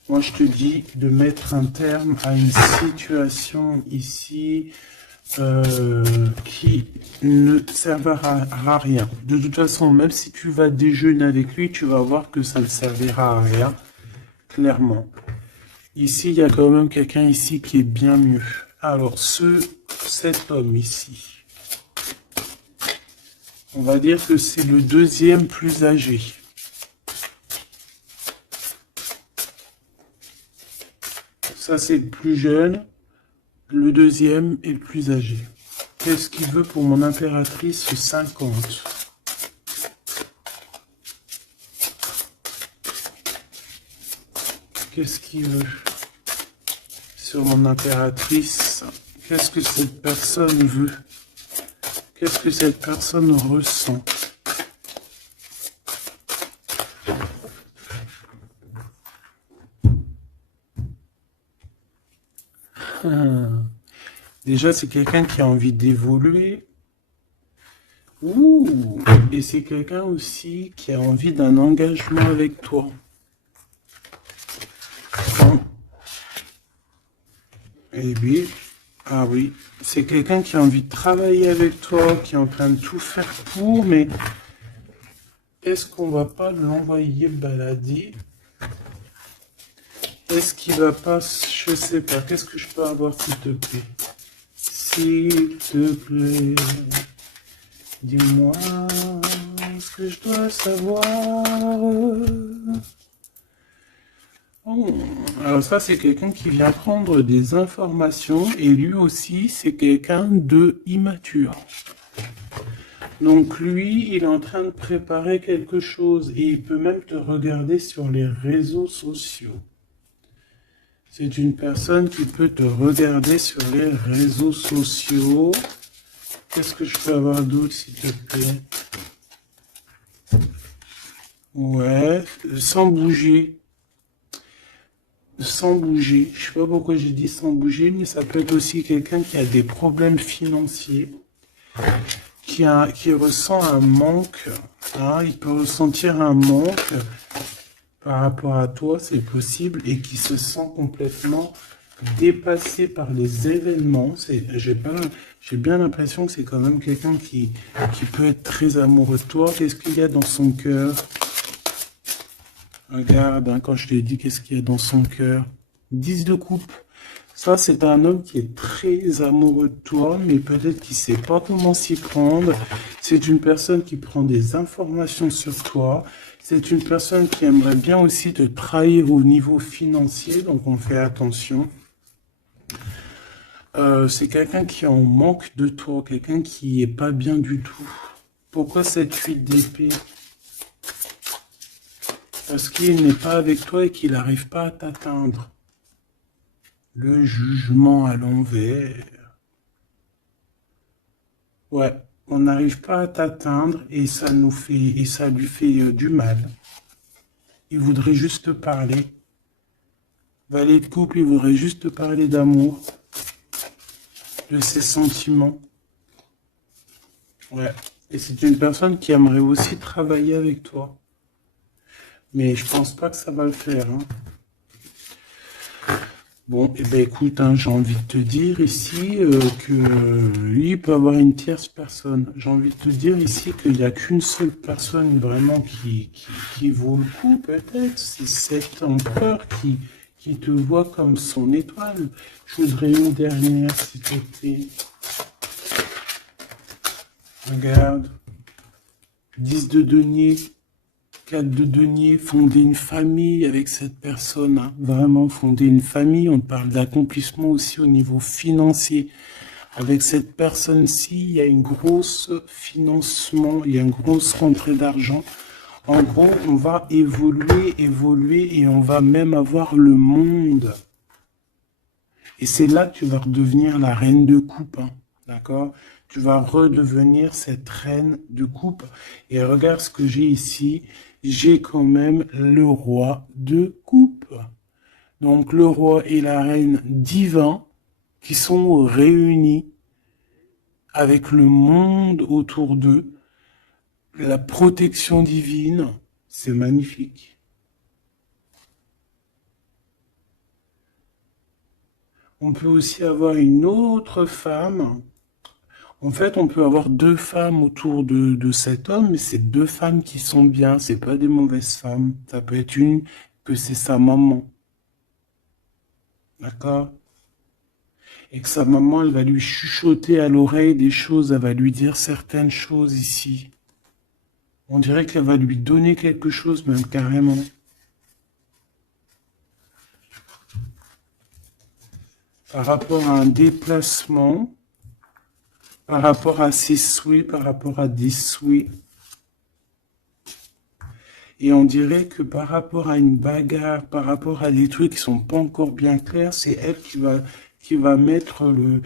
moi je te dis de mettre un terme à une situation ici qui ne servira à rien. De toute façon, même si tu vas déjeuner avec lui, tu vas voir que ça ne servira à rien, clairement. Ici, il y a quand même quelqu'un ici qui est bien mieux. Alors, cet homme ici, on va dire que c'est le deuxième plus âgé. Ça, c'est le plus jeune. Le deuxième est le plus âgé. Qu'est-ce qu'il veut pour mon impératrice 50? Qu'est-ce qu'il veut sur mon impératrice? Qu'est-ce que cette personne veut? Qu'est-ce que cette personne ressent? Déjà, c'est quelqu'un qui a envie d'évoluer. Ouh! Et c'est quelqu'un aussi qui a envie d'un engagement avec toi. Eh bien, ah oui, c'est quelqu'un qui a envie de travailler avec toi, qui est en train de tout faire pour, mais est-ce qu'on va pas l'envoyer balader? Est-ce qu'il va pas, je sais pas, qu'est-ce que je peux avoir s'il te plaît? S'il te plaît, dis-moi ce que je dois savoir. Oh, alors ça, c'est quelqu'un qui vient prendre des informations et lui aussi, c'est quelqu'un de immature. Donc lui, il est en train de préparer quelque chose et il peut même te regarder sur les réseaux sociaux. C'est une personne qui peut te regarder sur les réseaux sociaux. Qu'est-ce que je peux avoir d'autre, s'il te plaît? Ouais, sans bouger. Sans bouger. Je sais pas pourquoi j'ai dit sans bouger, mais ça peut être aussi quelqu'un qui a des problèmes financiers, qui ressent un manque. Hein, il peut ressentir un manque par rapport à toi, c'est possible, et qui se sent complètement dépassé par les événements. J'ai bien l'impression que c'est quand même quelqu'un qui peut être très amoureux de toi. Qu'est-ce qu'il y a dans son cœur? Regarde, hein, quand je te dis qu'est-ce qu'il y a dans son cœur. 10 de coupe. Ça, c'est un homme qui est très amoureux de toi, mais peut-être qu'il ne sait pas comment s'y prendre. C'est une personne qui prend des informations sur toi. C'est une personne qui aimerait bien aussi te trahir au niveau financier, donc on fait attention. C'est quelqu'un qui est en manque de toi, quelqu'un qui est pas bien du tout. Pourquoi cette 8 d'épée? Parce qu'il n'est pas avec toi et qu'il n'arrive pas à t'atteindre. Le jugement à l'envers. Ouais, on n'arrive pas à t'atteindre et ça lui fait du mal. Il voudrait juste te parler. Valet de coupe, il voudrait juste te parler d'amour, de ses sentiments. Ouais, et c'est une personne qui aimerait aussi travailler avec toi. Mais je pense pas que ça va le faire. Hein. Bon, eh ben écoute, hein, j'ai envie de te dire ici que lui il peut avoir une tierce personne. J'ai envie de te dire ici qu'il n'y a qu'une seule personne vraiment qui vaut le coup, peut-être. C'est cet empereur qui te voit comme son étoile. Je voudrais une dernière, s'il te plaît. Regarde. 10 de denier. 4 de denier, fonder une famille avec cette personne, hein. Vraiment fonder une famille, on parle d'accomplissement aussi au niveau financier, Avec cette personne-ci, il y a une grosse financement, il y a une grosse rentrée d'argent. En gros, on va évoluer, évoluer et on va même avoir le monde. Et c'est là que tu vas redevenir la reine de coupe, hein, d'accord? Tu vas redevenir cette reine de coupe. Et regarde ce que j'ai ici. J'ai quand même le roi de coupe. Donc le roi et la reine divins qui sont réunis avec le monde autour d'eux. La protection divine, c'est magnifique. On peut aussi avoir une autre femme. En fait, on peut avoir deux femmes autour de cet homme, mais c'est deux femmes qui sont bien, c'est pas des mauvaises femmes. Ça peut être une que c'est sa maman. D'accord? Et que sa maman, elle va lui chuchoter à l'oreille des choses, elle va lui dire certaines choses ici. On dirait qu'elle va lui donner quelque chose, même carrément. Par rapport à un déplacement, par rapport à ses souhaits, par rapport à des souhaits. Et on dirait que par rapport à une bagarre, par rapport à des trucs qui sont pas encore bien clairs, c'est elle qui va mettre le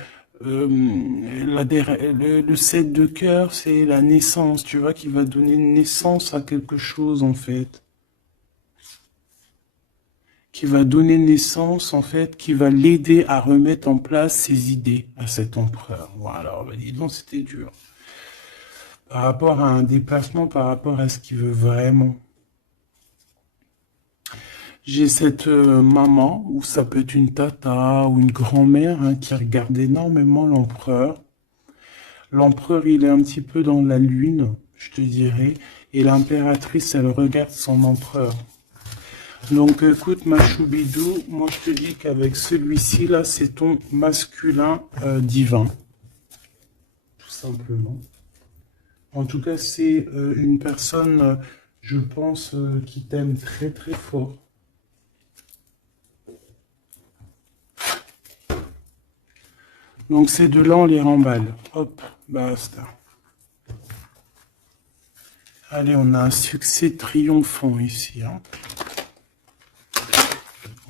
7 de cœur, c'est la naissance, tu vois, qui va donner naissance à quelque chose, en fait. Qui va donner naissance, en fait, qui va l'aider à remettre en place ses idées à cet empereur. Voilà, bah, dis donc, c'était dur. Par rapport à un déplacement, par rapport à ce qu'il veut vraiment. J'ai cette maman, ou ça peut être une tata ou une grand-mère, hein, qui regarde énormément l'empereur. L'empereur, il est un petit peu dans la lune, je te dirais, et l'impératrice, elle regarde son empereur. Donc écoute, ma choubidou, moi je te dis qu'avec celui-ci, là, c'est ton masculin divin. Tout simplement. En tout cas, c'est une personne, je pense, qui t'aime très très fort. Donc ces deux-là, on les remballe. Hop, basta. Allez, on a un succès triomphant ici. Hein.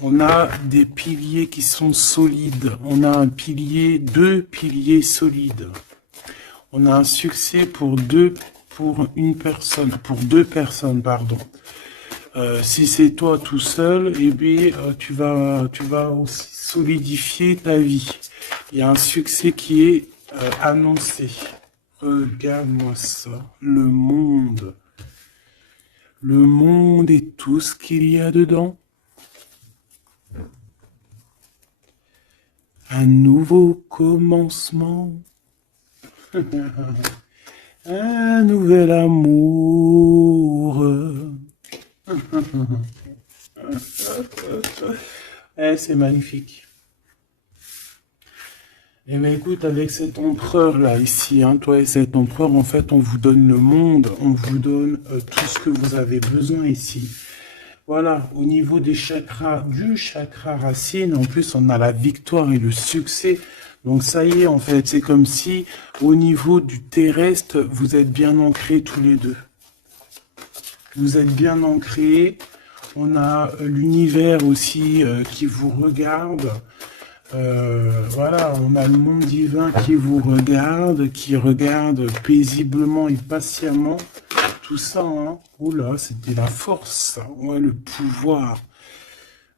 On a des piliers qui sont solides. On a un pilier, deux piliers solides. On a un succès pour deux personnes, pardon. Si c'est toi tout seul, eh bien, tu vas aussi solidifier ta vie. Il y a un succès qui est annoncé. Regarde-moi ça. Le monde. Le monde et tout ce qu'il y a dedans. Un nouveau commencement. Un nouvel amour. C'est magnifique. Eh bien, écoute, avec cet empereur-là, ici, hein, toi et cet empereur, en fait, on vous donne le monde, on vous donne tout ce que vous avez besoin ici. Voilà, au niveau des chakras, du chakra racine, en plus, on a la victoire et le succès. Donc, ça y est, en fait, c'est comme si, au niveau du terrestre, vous êtes bien ancrés tous les deux. Vous êtes bien ancrés. On a l'univers aussi qui vous regarde. Voilà, on a le monde divin qui vous regarde, qui regarde paisiblement et patiemment. Tout ça, hein. Oula, c'était la force, ouais, le pouvoir.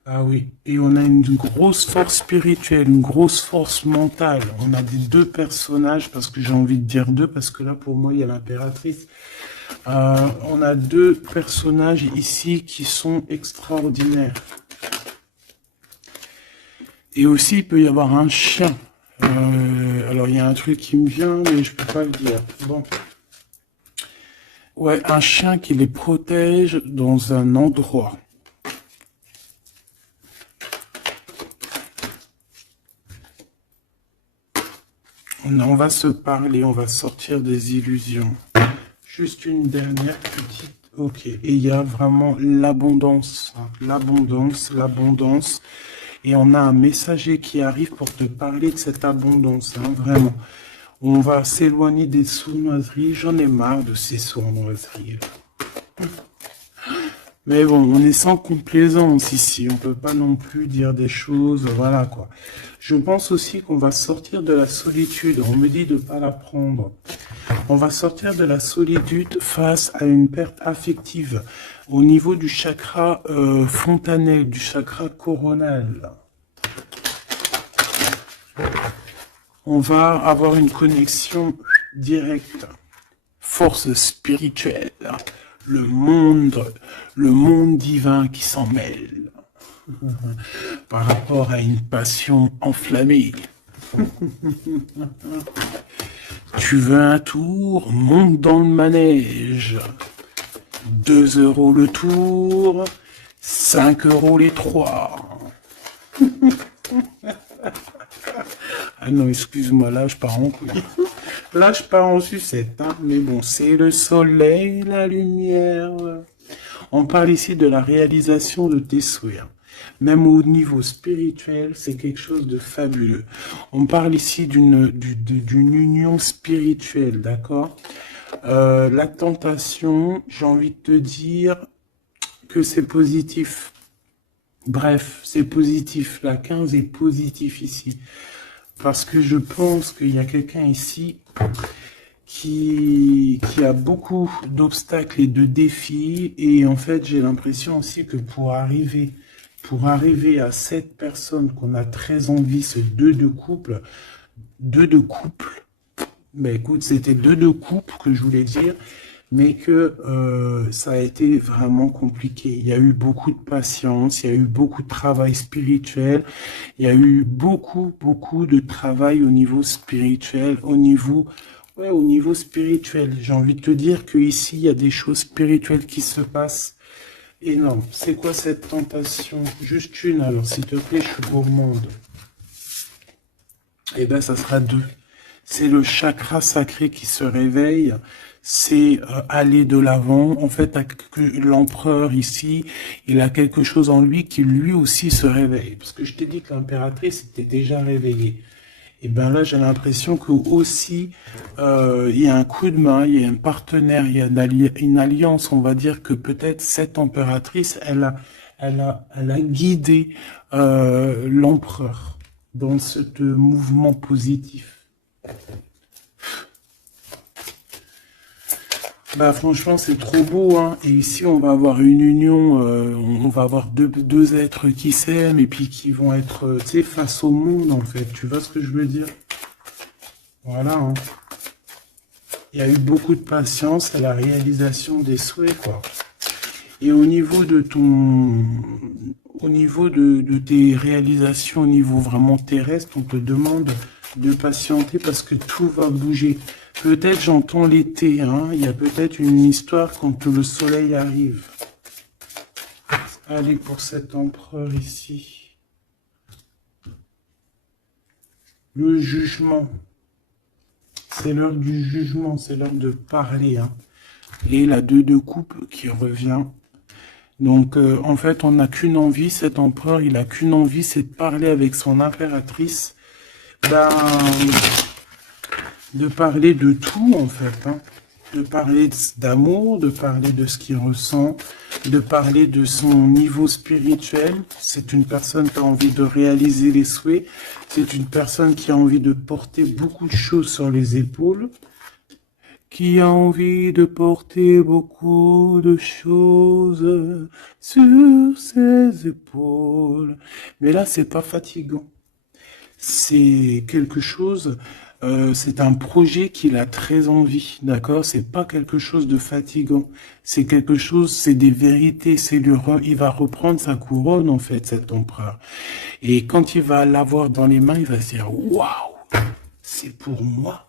Ah oui, et on a une grosse force spirituelle, une grosse force mentale. On a des deux personnages, parce que j'ai envie de dire deux, parce que là, pour moi, il y a l'impératrice. On a deux personnages ici qui sont extraordinaires. Et aussi, il peut y avoir un chien. Alors, il y a un truc qui me vient, mais je peux pas le dire. Bon. Ouais, un chien qui les protège dans un endroit. On va se parler, on va sortir des illusions. Juste une dernière petite... Ok, et il y a vraiment l'abondance. Hein, l'abondance, l'abondance. et on a un messager qui arrive pour te parler de cette abondance, hein, vraiment. On va s'éloigner des sournoiseries. J'en ai marre de ces sournoiseries, là. Mais bon, on est sans complaisance ici. On peut pas non plus dire des choses, voilà quoi. Je pense aussi qu'on va sortir de la solitude. On me dit de pas la prendre. On va sortir de la solitude face à une perte affective au niveau du chakra fontanel, du chakra coronal. On va avoir une connexion directe, force spirituelle, le monde divin qui s'en mêle par rapport à une passion enflammée. Tu veux un tour? Monte dans le manège. 2 € le tour, 5 € les 3. Ah non, excuse-moi, là je pars en couille. Là je pars en sucette, hein. Mais bon, c'est le soleil, la lumière. On parle ici de la réalisation de tes souhaits. Même au niveau spirituel, c'est quelque chose de fabuleux. On parle ici d'une union spirituelle, d'accord? La tentation, j'ai envie de te dire que c'est positif. Bref, c'est positif. La 15 est positif ici. Parce que je pense qu'il y a quelqu'un ici qui a beaucoup d'obstacles et de défis. Et en fait, j'ai l'impression aussi que pour arriver à cette personne qu'on a très envie, ce 2 de couple, mais écoute, c'était 2 de couple que je voulais dire, mais que ça a été vraiment compliqué. Il y a eu beaucoup de patience, il y a eu beaucoup de travail spirituel, il y a eu beaucoup de travail au niveau spirituel, au niveau spirituel. J'ai envie de te dire que ici il y a des choses spirituelles qui se passent énormes. C'est quoi cette tentation? Juste une, alors s'il te plaît, je suis gourmande. Eh ben, ça sera 2. C'est le chakra sacré qui se réveille, c'est aller de l'avant. En fait, l'empereur ici, il a quelque chose en lui qui lui aussi se réveille. Parce que je t'ai dit que l'impératrice était déjà réveillée. Et bien là, j'ai l'impression que aussi, il y a un coup de main, il y a un partenaire, il y a une alliance. On va dire que peut-être cette impératrice, elle a guidé l'empereur dans ce mouvement positif. Bah franchement c'est trop beau, hein. Et ici on va avoir une union, on va avoir deux êtres qui s'aiment et puis qui vont être tu sais, face au monde en fait, tu vois ce que je veux dire? Voilà, hein. Il y a eu beaucoup de patience à la réalisation des souhaits, quoi. Et au niveau de tes réalisations au niveau vraiment terrestre, on te demande de patienter parce que tout va bouger. Peut-être j'entends l'été, hein. Il y a peut-être une histoire quand le soleil arrive. Allez, pour cet empereur ici. Le jugement. C'est l'heure du jugement, c'est l'heure de parler, hein. Et la 2 de coupe qui revient. Donc, en fait, on n'a qu'une envie, cet empereur, il a qu'une envie, c'est de parler avec son impératrice. Ben, de parler de tout, en fait, hein. De parler d'amour, de parler de ce qu'il ressent, de parler de son niveau spirituel. C'est une personne qui a envie de réaliser les souhaits. C'est une personne qui a envie de porter beaucoup de choses sur les épaules. Qui a envie de porter beaucoup de choses sur ses épaules. Mais là, c'est pas fatigant. C'est quelque chose, c'est un projet qu'il a très envie, d'accord? C'est pas quelque chose de fatigant. C'est quelque chose, c'est des vérités. Il va reprendre sa couronne, en fait, cet empereur. Et quand il va l'avoir dans les mains, il va se dire, waouh, c'est pour moi.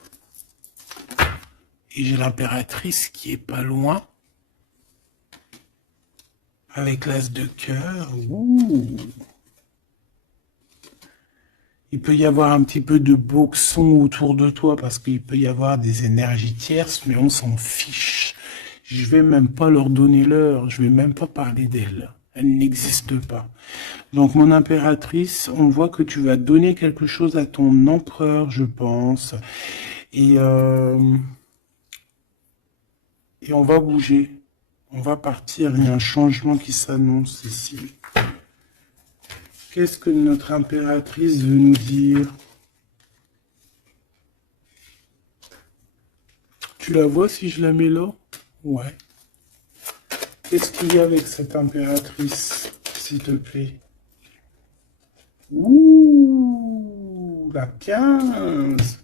Et j'ai l'impératrice qui est pas loin, avec l'as de cœur. Ouh. Il peut y avoir un petit peu de boxon autour de toi, parce qu'il peut y avoir des énergies tierces, mais on s'en fiche. Je vais même pas leur donner l'heure, je vais même pas parler d'elle. Elle n'existe pas. Donc, mon impératrice, on voit que tu vas donner quelque chose à ton empereur, je pense. Et, euh, et on va bouger. On va partir. Il y a un changement qui s'annonce ici. Qu'est-ce que notre impératrice veut nous dire? Tu la vois si je la mets là? Ouais. Qu'est-ce qu'il y a avec cette impératrice, s'il te plaît? Ouh, la 15.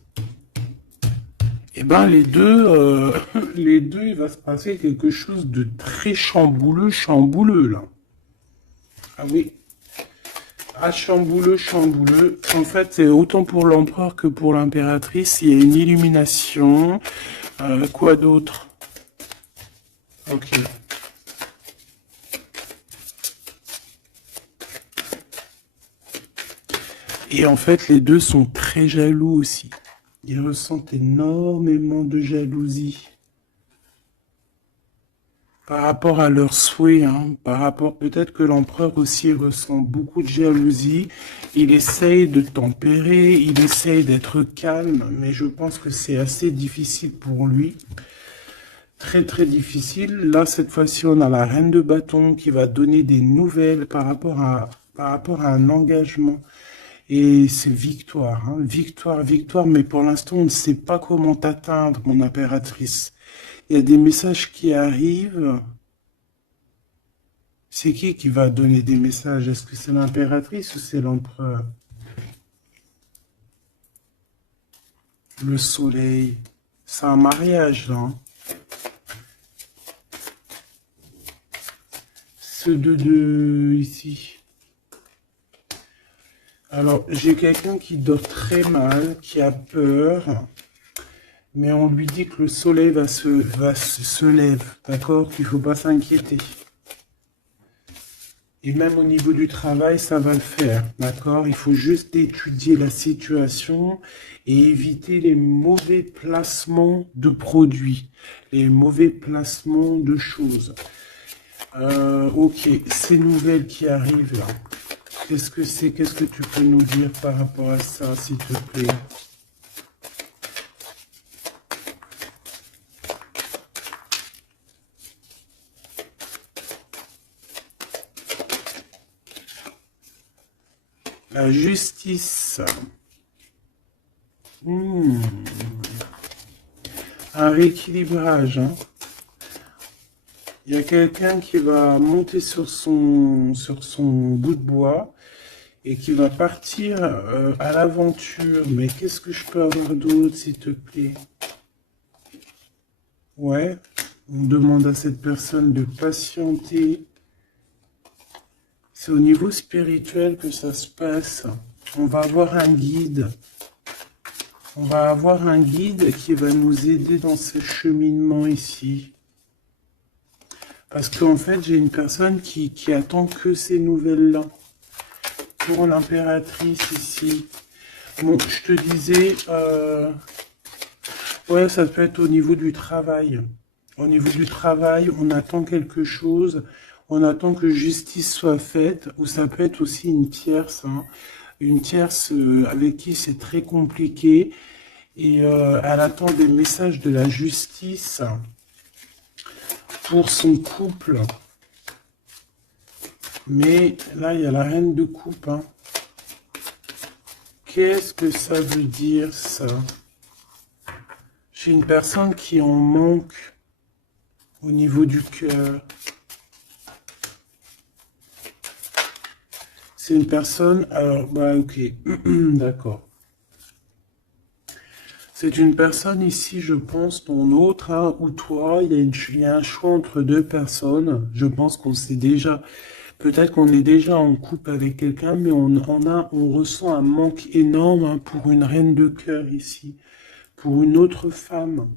Eh ben, les deux, il va se passer quelque chose de très chambouleux, chambouleux, là. Ah oui. Ah, chambouleux, chambouleux. En fait, c'est autant pour l'empereur que pour l'impératrice. Il y a une illumination. Quoi d'autre? Ok. Et en fait, les deux sont très jaloux aussi. Ils ressentent énormément de jalousie par rapport à leurs souhaits, hein, par rapport, peut-être que l'empereur aussi ressent beaucoup de jalousie. Il essaye de tempérer, il essaye d'être calme, mais je pense que c'est assez difficile pour lui. Très très difficile. Là, cette fois-ci, on a la reine de bâton qui va donner des nouvelles par rapport à un engagement. Et c'est victoire, hein, victoire, victoire, mais pour l'instant, on ne sait pas comment t'atteindre, mon impératrice. Il y a des messages qui arrivent. C'est qui va donner des messages? Est-ce que c'est l'impératrice ou c'est l'empereur? Le soleil. C'est un mariage, là, hein. Ce 2 ici. Alors, j'ai quelqu'un qui dort très mal, qui a peur, mais on lui dit que le soleil se lève, d'accord? Qu'il ne faut pas s'inquiéter. Et même au niveau du travail, ça va le faire, d'accord? Il faut juste étudier la situation et éviter les mauvais placements de produits, les mauvais placements de choses. Ok, ces nouvelles qui arrivent là, qu'est-ce que c'est? Qu'est-ce que tu peux nous dire par rapport à ça, s'il te plaît? La justice. Un rééquilibrage, hein. Il y a quelqu'un qui va monter sur son bout de bois et qui va partir à l'aventure. Mais qu'est-ce que je peux avoir d'autre, s'il te plaît? Ouais, on demande à cette personne de patienter. C'est au niveau spirituel que ça se passe. On va avoir un guide. On va avoir un guide qui va nous aider dans ce cheminement ici. Parce qu'en fait, j'ai une personne qui attend que ces nouvelles-là. Pour l'impératrice ici. Bon, je te disais, ouais, ça peut être au niveau du travail. Au niveau du travail, on attend quelque chose, on attend que justice soit faite, ou ça peut être aussi une tierce, hein. Une tierce avec qui c'est très compliqué, et elle attend des messages de la justice pour son couple. Mais là, il y a la reine de coupe, hein. Qu'est-ce que ça veut dire, ça? J'ai une personne qui en manque au niveau du cœur. C'est une personne... Alors, bah ok, d'accord. C'est une personne ici, je pense, ton autre, hein, ou toi, il y a un choix entre deux personnes. Je pense qu'on sait déjà... Peut-être qu'on est déjà en couple avec quelqu'un, mais on ressent un manque énorme, hein, pour une reine de cœur ici, pour une autre femme.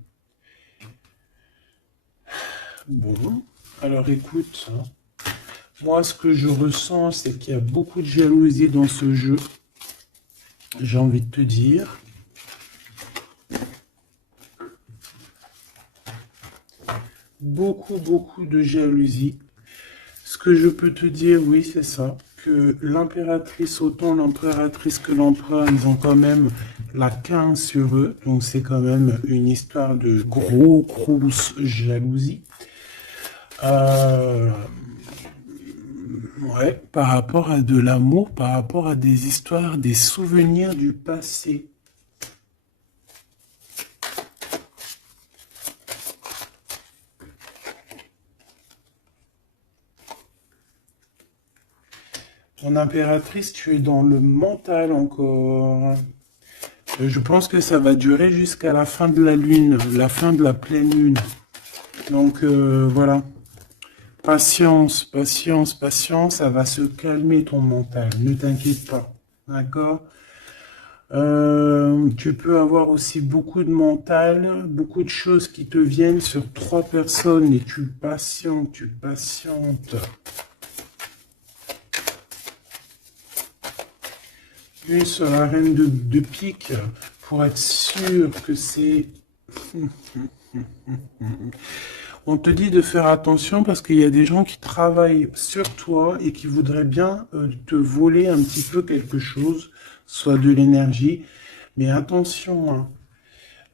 Bon, alors écoute, hein, moi ce que je ressens, c'est qu'il y a beaucoup de jalousie dans ce jeu. J'ai envie de te dire. Beaucoup, beaucoup de jalousie. Ce que je peux te dire, oui, c'est ça, que l'impératrice, autant l'impératrice que l'empereur, ils ont quand même la 15 sur eux, donc c'est quand même une histoire de grosse jalousie. Euh, ouais, par rapport à de l'amour, par rapport à des histoires, des souvenirs du passé. Ton impératrice, tu es dans le mental encore. Je pense que ça va durer jusqu'à la fin de la lune, la fin de la pleine lune. Donc voilà. Patience, patience, patience, ça va se calmer ton mental. Ne t'inquiète pas. D'accord? Tu peux avoir aussi beaucoup de mental, beaucoup de choses qui te viennent sur 3 personnes et tu patientes, tu patientes. Une sur la reine de pique pour être sûr que c'est... On te dit de faire attention parce qu'il y a des gens qui travaillent sur toi et qui voudraient bien te voler un petit peu quelque chose, soit de l'énergie. Mais attention,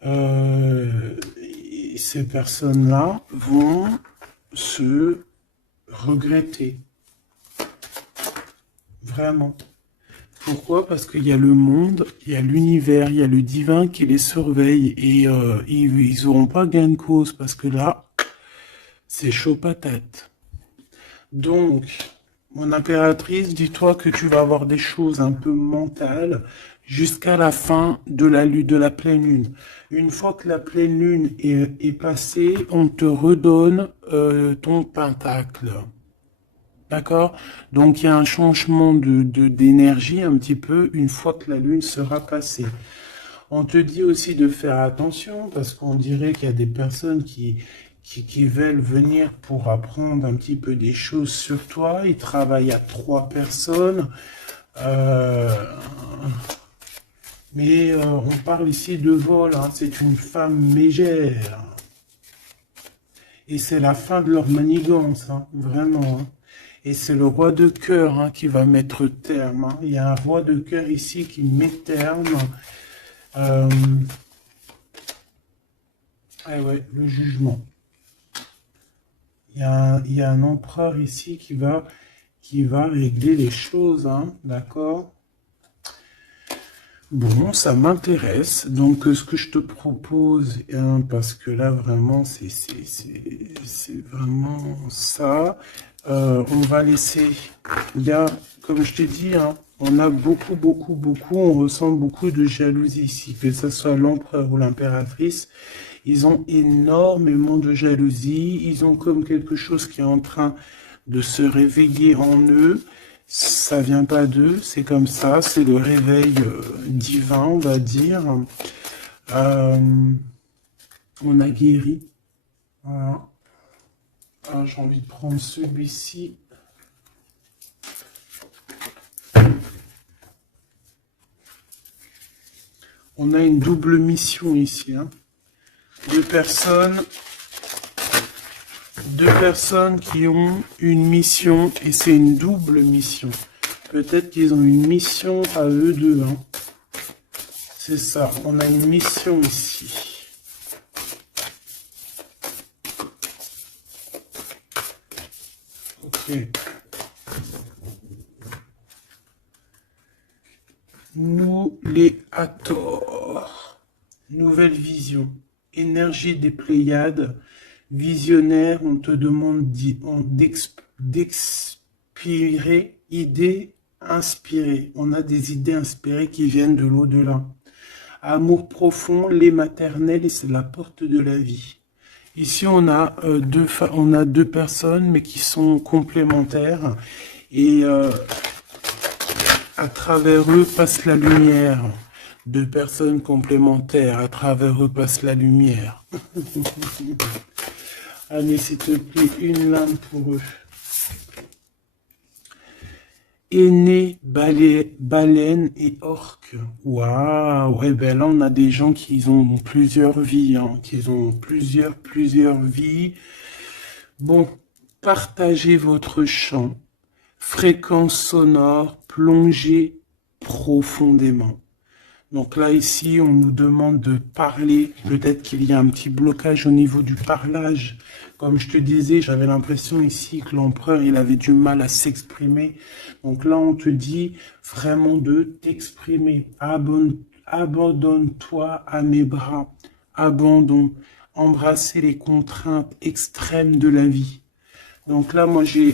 hein, ces personnes-là vont se regretter. Vraiment. Pourquoi? Parce qu'il y a le monde, il y a l'univers, il y a le divin qui les surveille et ils n'auront pas gain de cause parce que là, c'est chaud patate. Donc, mon impératrice, dis-toi que tu vas avoir des choses un peu mentales jusqu'à la fin de la pleine lune. Une fois que la pleine lune est passée, on te redonne ton pentacle. D'accord? Donc, il y a un changement d'énergie un petit peu une fois que la lune sera passée. On te dit aussi de faire attention parce qu'on dirait qu'il y a des personnes qui veulent venir pour apprendre un petit peu des choses sur toi. Ils travaillent à 3 personnes. Mais on parle ici de vol. Hein. C'est une femme mégère. Et c'est la fin de leur manigance. Hein. Vraiment. Hein. Et c'est le roi de cœur hein, qui va mettre terme. Hein. Il y a un roi de cœur ici qui met terme. Ah ouais, le jugement. Il y a un empereur ici qui va régler les choses, hein, d'accord? Bon, ça m'intéresse. Donc, ce que je te propose, hein, parce que là, vraiment, c'est vraiment ça. On va laisser, bien, comme je t'ai dit, hein, on a beaucoup, on ressent beaucoup de jalousie ici, que ce soit l'empereur ou l'impératrice. Ils ont énormément de jalousie. Ils ont comme quelque chose qui est en train de se réveiller en eux. Ça vient pas d'eux, c'est comme ça. C'est le réveil divin, on va dire. On a guéri. Voilà. Ah, j'ai envie de prendre celui-ci. On a une double mission ici. Hein. Deux personnes qui ont une mission et c'est une double mission. Peut-être qu'ils ont une mission à eux deux. Hein. C'est ça, on a une mission ici. Ok. Nous les Hathor. Nouvelle vision. Énergie des Pléiades. Visionnaire, on te demande d'expirer, idées inspirées. On a des idées inspirées qui viennent de l'au-delà. Amour profond, lait maternel, et c'est la porte de la vie. Ici, on a deux personnes, mais qui sont complémentaires. Et à travers eux passe la lumière. Deux personnes complémentaires, à travers eux passe la lumière. Allez, s'il te plaît, une lame pour eux. Aîné, baleine et orque. Waouh, ouais, ben là, on a des gens qui ont plusieurs vies, hein, qui ont plusieurs vies. Bon, partagez votre champ, fréquence sonore, plongez profondément. Donc là, ici, on nous demande de parler. Peut-être qu'il y a un petit blocage au niveau du parlage. Comme je te disais, j'avais l'impression ici que l'empereur, il avait du mal à s'exprimer. Donc là, on te dit vraiment de t'exprimer. Abandonne-toi à mes bras. Abandon. Embrasser les contraintes extrêmes de la vie. Donc là, moi, j'ai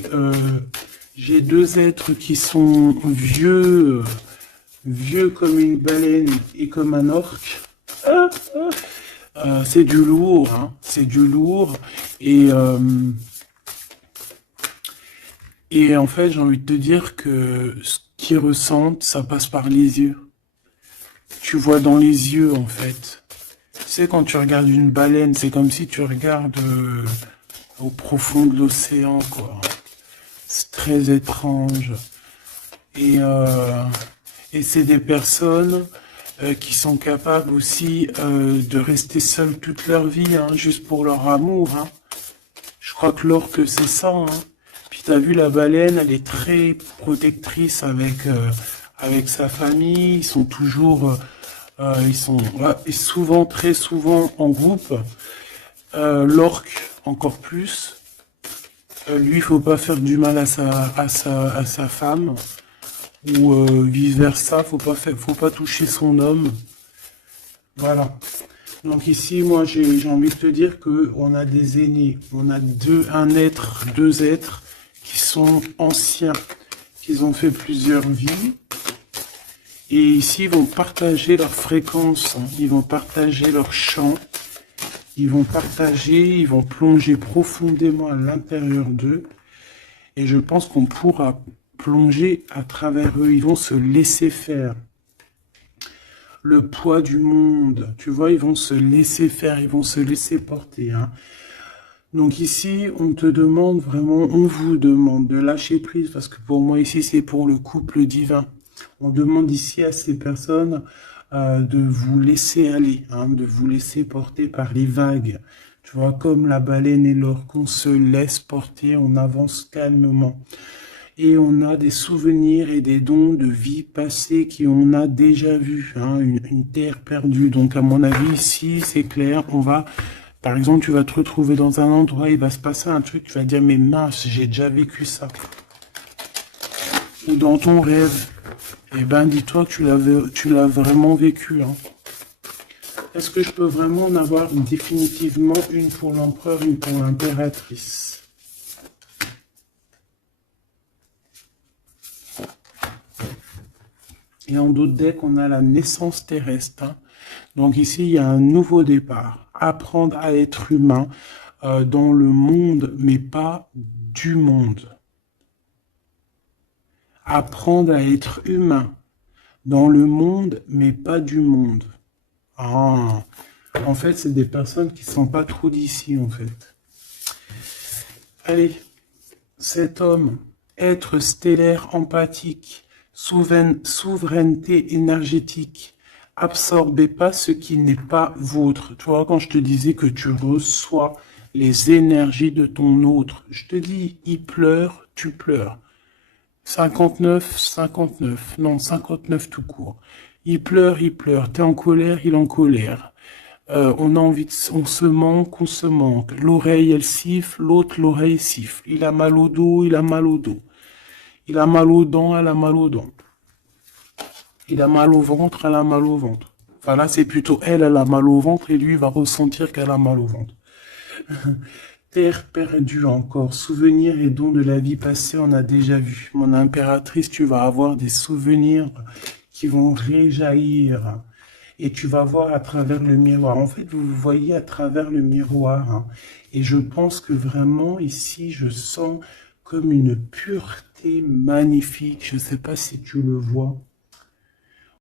deux êtres qui sont vieux comme une baleine et comme un orque. C'est du lourd, hein, c'est du lourd. Et en fait, j'ai envie de te dire que ce qu'ils ressentent, ça passe par les yeux. Tu vois dans les yeux, en fait. Tu sais, quand tu regardes une baleine, c'est comme si tu regardes au profond de l'océan, quoi. C'est très étrange. Et c'est des personnes qui sont capables aussi de rester seules toute leur vie, hein, juste pour leur amour. Hein. Je crois que l'orque, c'est ça. Hein. Puis t'as vu, la baleine, elle est très protectrice avec sa famille. Ils sont toujours, et souvent, très souvent en groupe. L'orque, encore plus. Lui, il faut pas faire du mal à sa femme. Ou vice versa, faut pas toucher son homme. Voilà. Donc ici, moi, j'ai envie de te dire que on a des aînés, on a deux êtres qui sont anciens, qui ont fait plusieurs vies. Et ici, ils vont partager leur fréquence, hein. Ils vont partager leur chant, ils vont plonger profondément à l'intérieur d'eux. Et je pense qu'on pourra plonger à travers eux, ils vont se laisser faire. Le poids du monde, tu vois, ils vont se laisser faire, ils vont se laisser porter. Hein. Donc ici, on te demande vraiment, on vous demande de lâcher prise, parce que pour moi ici, c'est pour le couple divin. On demande ici à ces personnes de vous laisser aller, hein, de vous laisser porter par les vagues. Tu vois, comme la baleine et l'orque, on se laisse porter, on avance calmement. Et on a des souvenirs et des dons de vie passée qu'on a déjà vus, hein, une terre perdue. Donc à mon avis, ici, c'est clair, par exemple, tu vas te retrouver dans un endroit, il va se passer un truc, tu vas dire, mais mince, j'ai déjà vécu ça. Ou dans ton rêve, eh ben, dis-toi que tu l'as vraiment vécu. Hein. Est-ce que je peux vraiment en avoir définitivement une pour l'empereur, une pour l'impératrice? Et en d'autres decks, on a la naissance terrestre. Hein. Donc ici, il y a un nouveau départ. Apprendre à être humain dans le monde, mais pas du monde. Apprendre à être humain dans le monde, mais pas du monde. Ah, en fait, c'est des personnes qui ne sont pas trop d'ici, en fait. Allez, cet homme, être stellaire empathique, souveraineté énergétique, absorbez pas ce qui n'est pas vôtre. Tu vois, quand je te disais que tu reçois les énergies de ton autre, je te dis, il pleure, tu pleures. 59, 59, non, 59 tout court. Il pleure, t'es en colère, il est en colère. On a envie on se manque, on se manque. L'oreille, elle siffle, l'autre, l'oreille siffle. Il a mal au dos, il a mal au dos. Il a mal aux dents, elle a mal aux dents. Il a mal au ventre, elle a mal au ventre. Enfin là, c'est plutôt elle a mal au ventre et lui va ressentir qu'elle a mal au ventre. Terre perdue encore, souvenirs et dons de la vie passée, on a déjà vu. Mon impératrice, tu vas avoir des souvenirs qui vont réjaillir. Et tu vas voir à travers le miroir. En fait, vous voyez à travers le miroir. Hein. Et je pense que vraiment, ici, je sens comme une pureté magnifique. Je ne sais pas si tu le vois.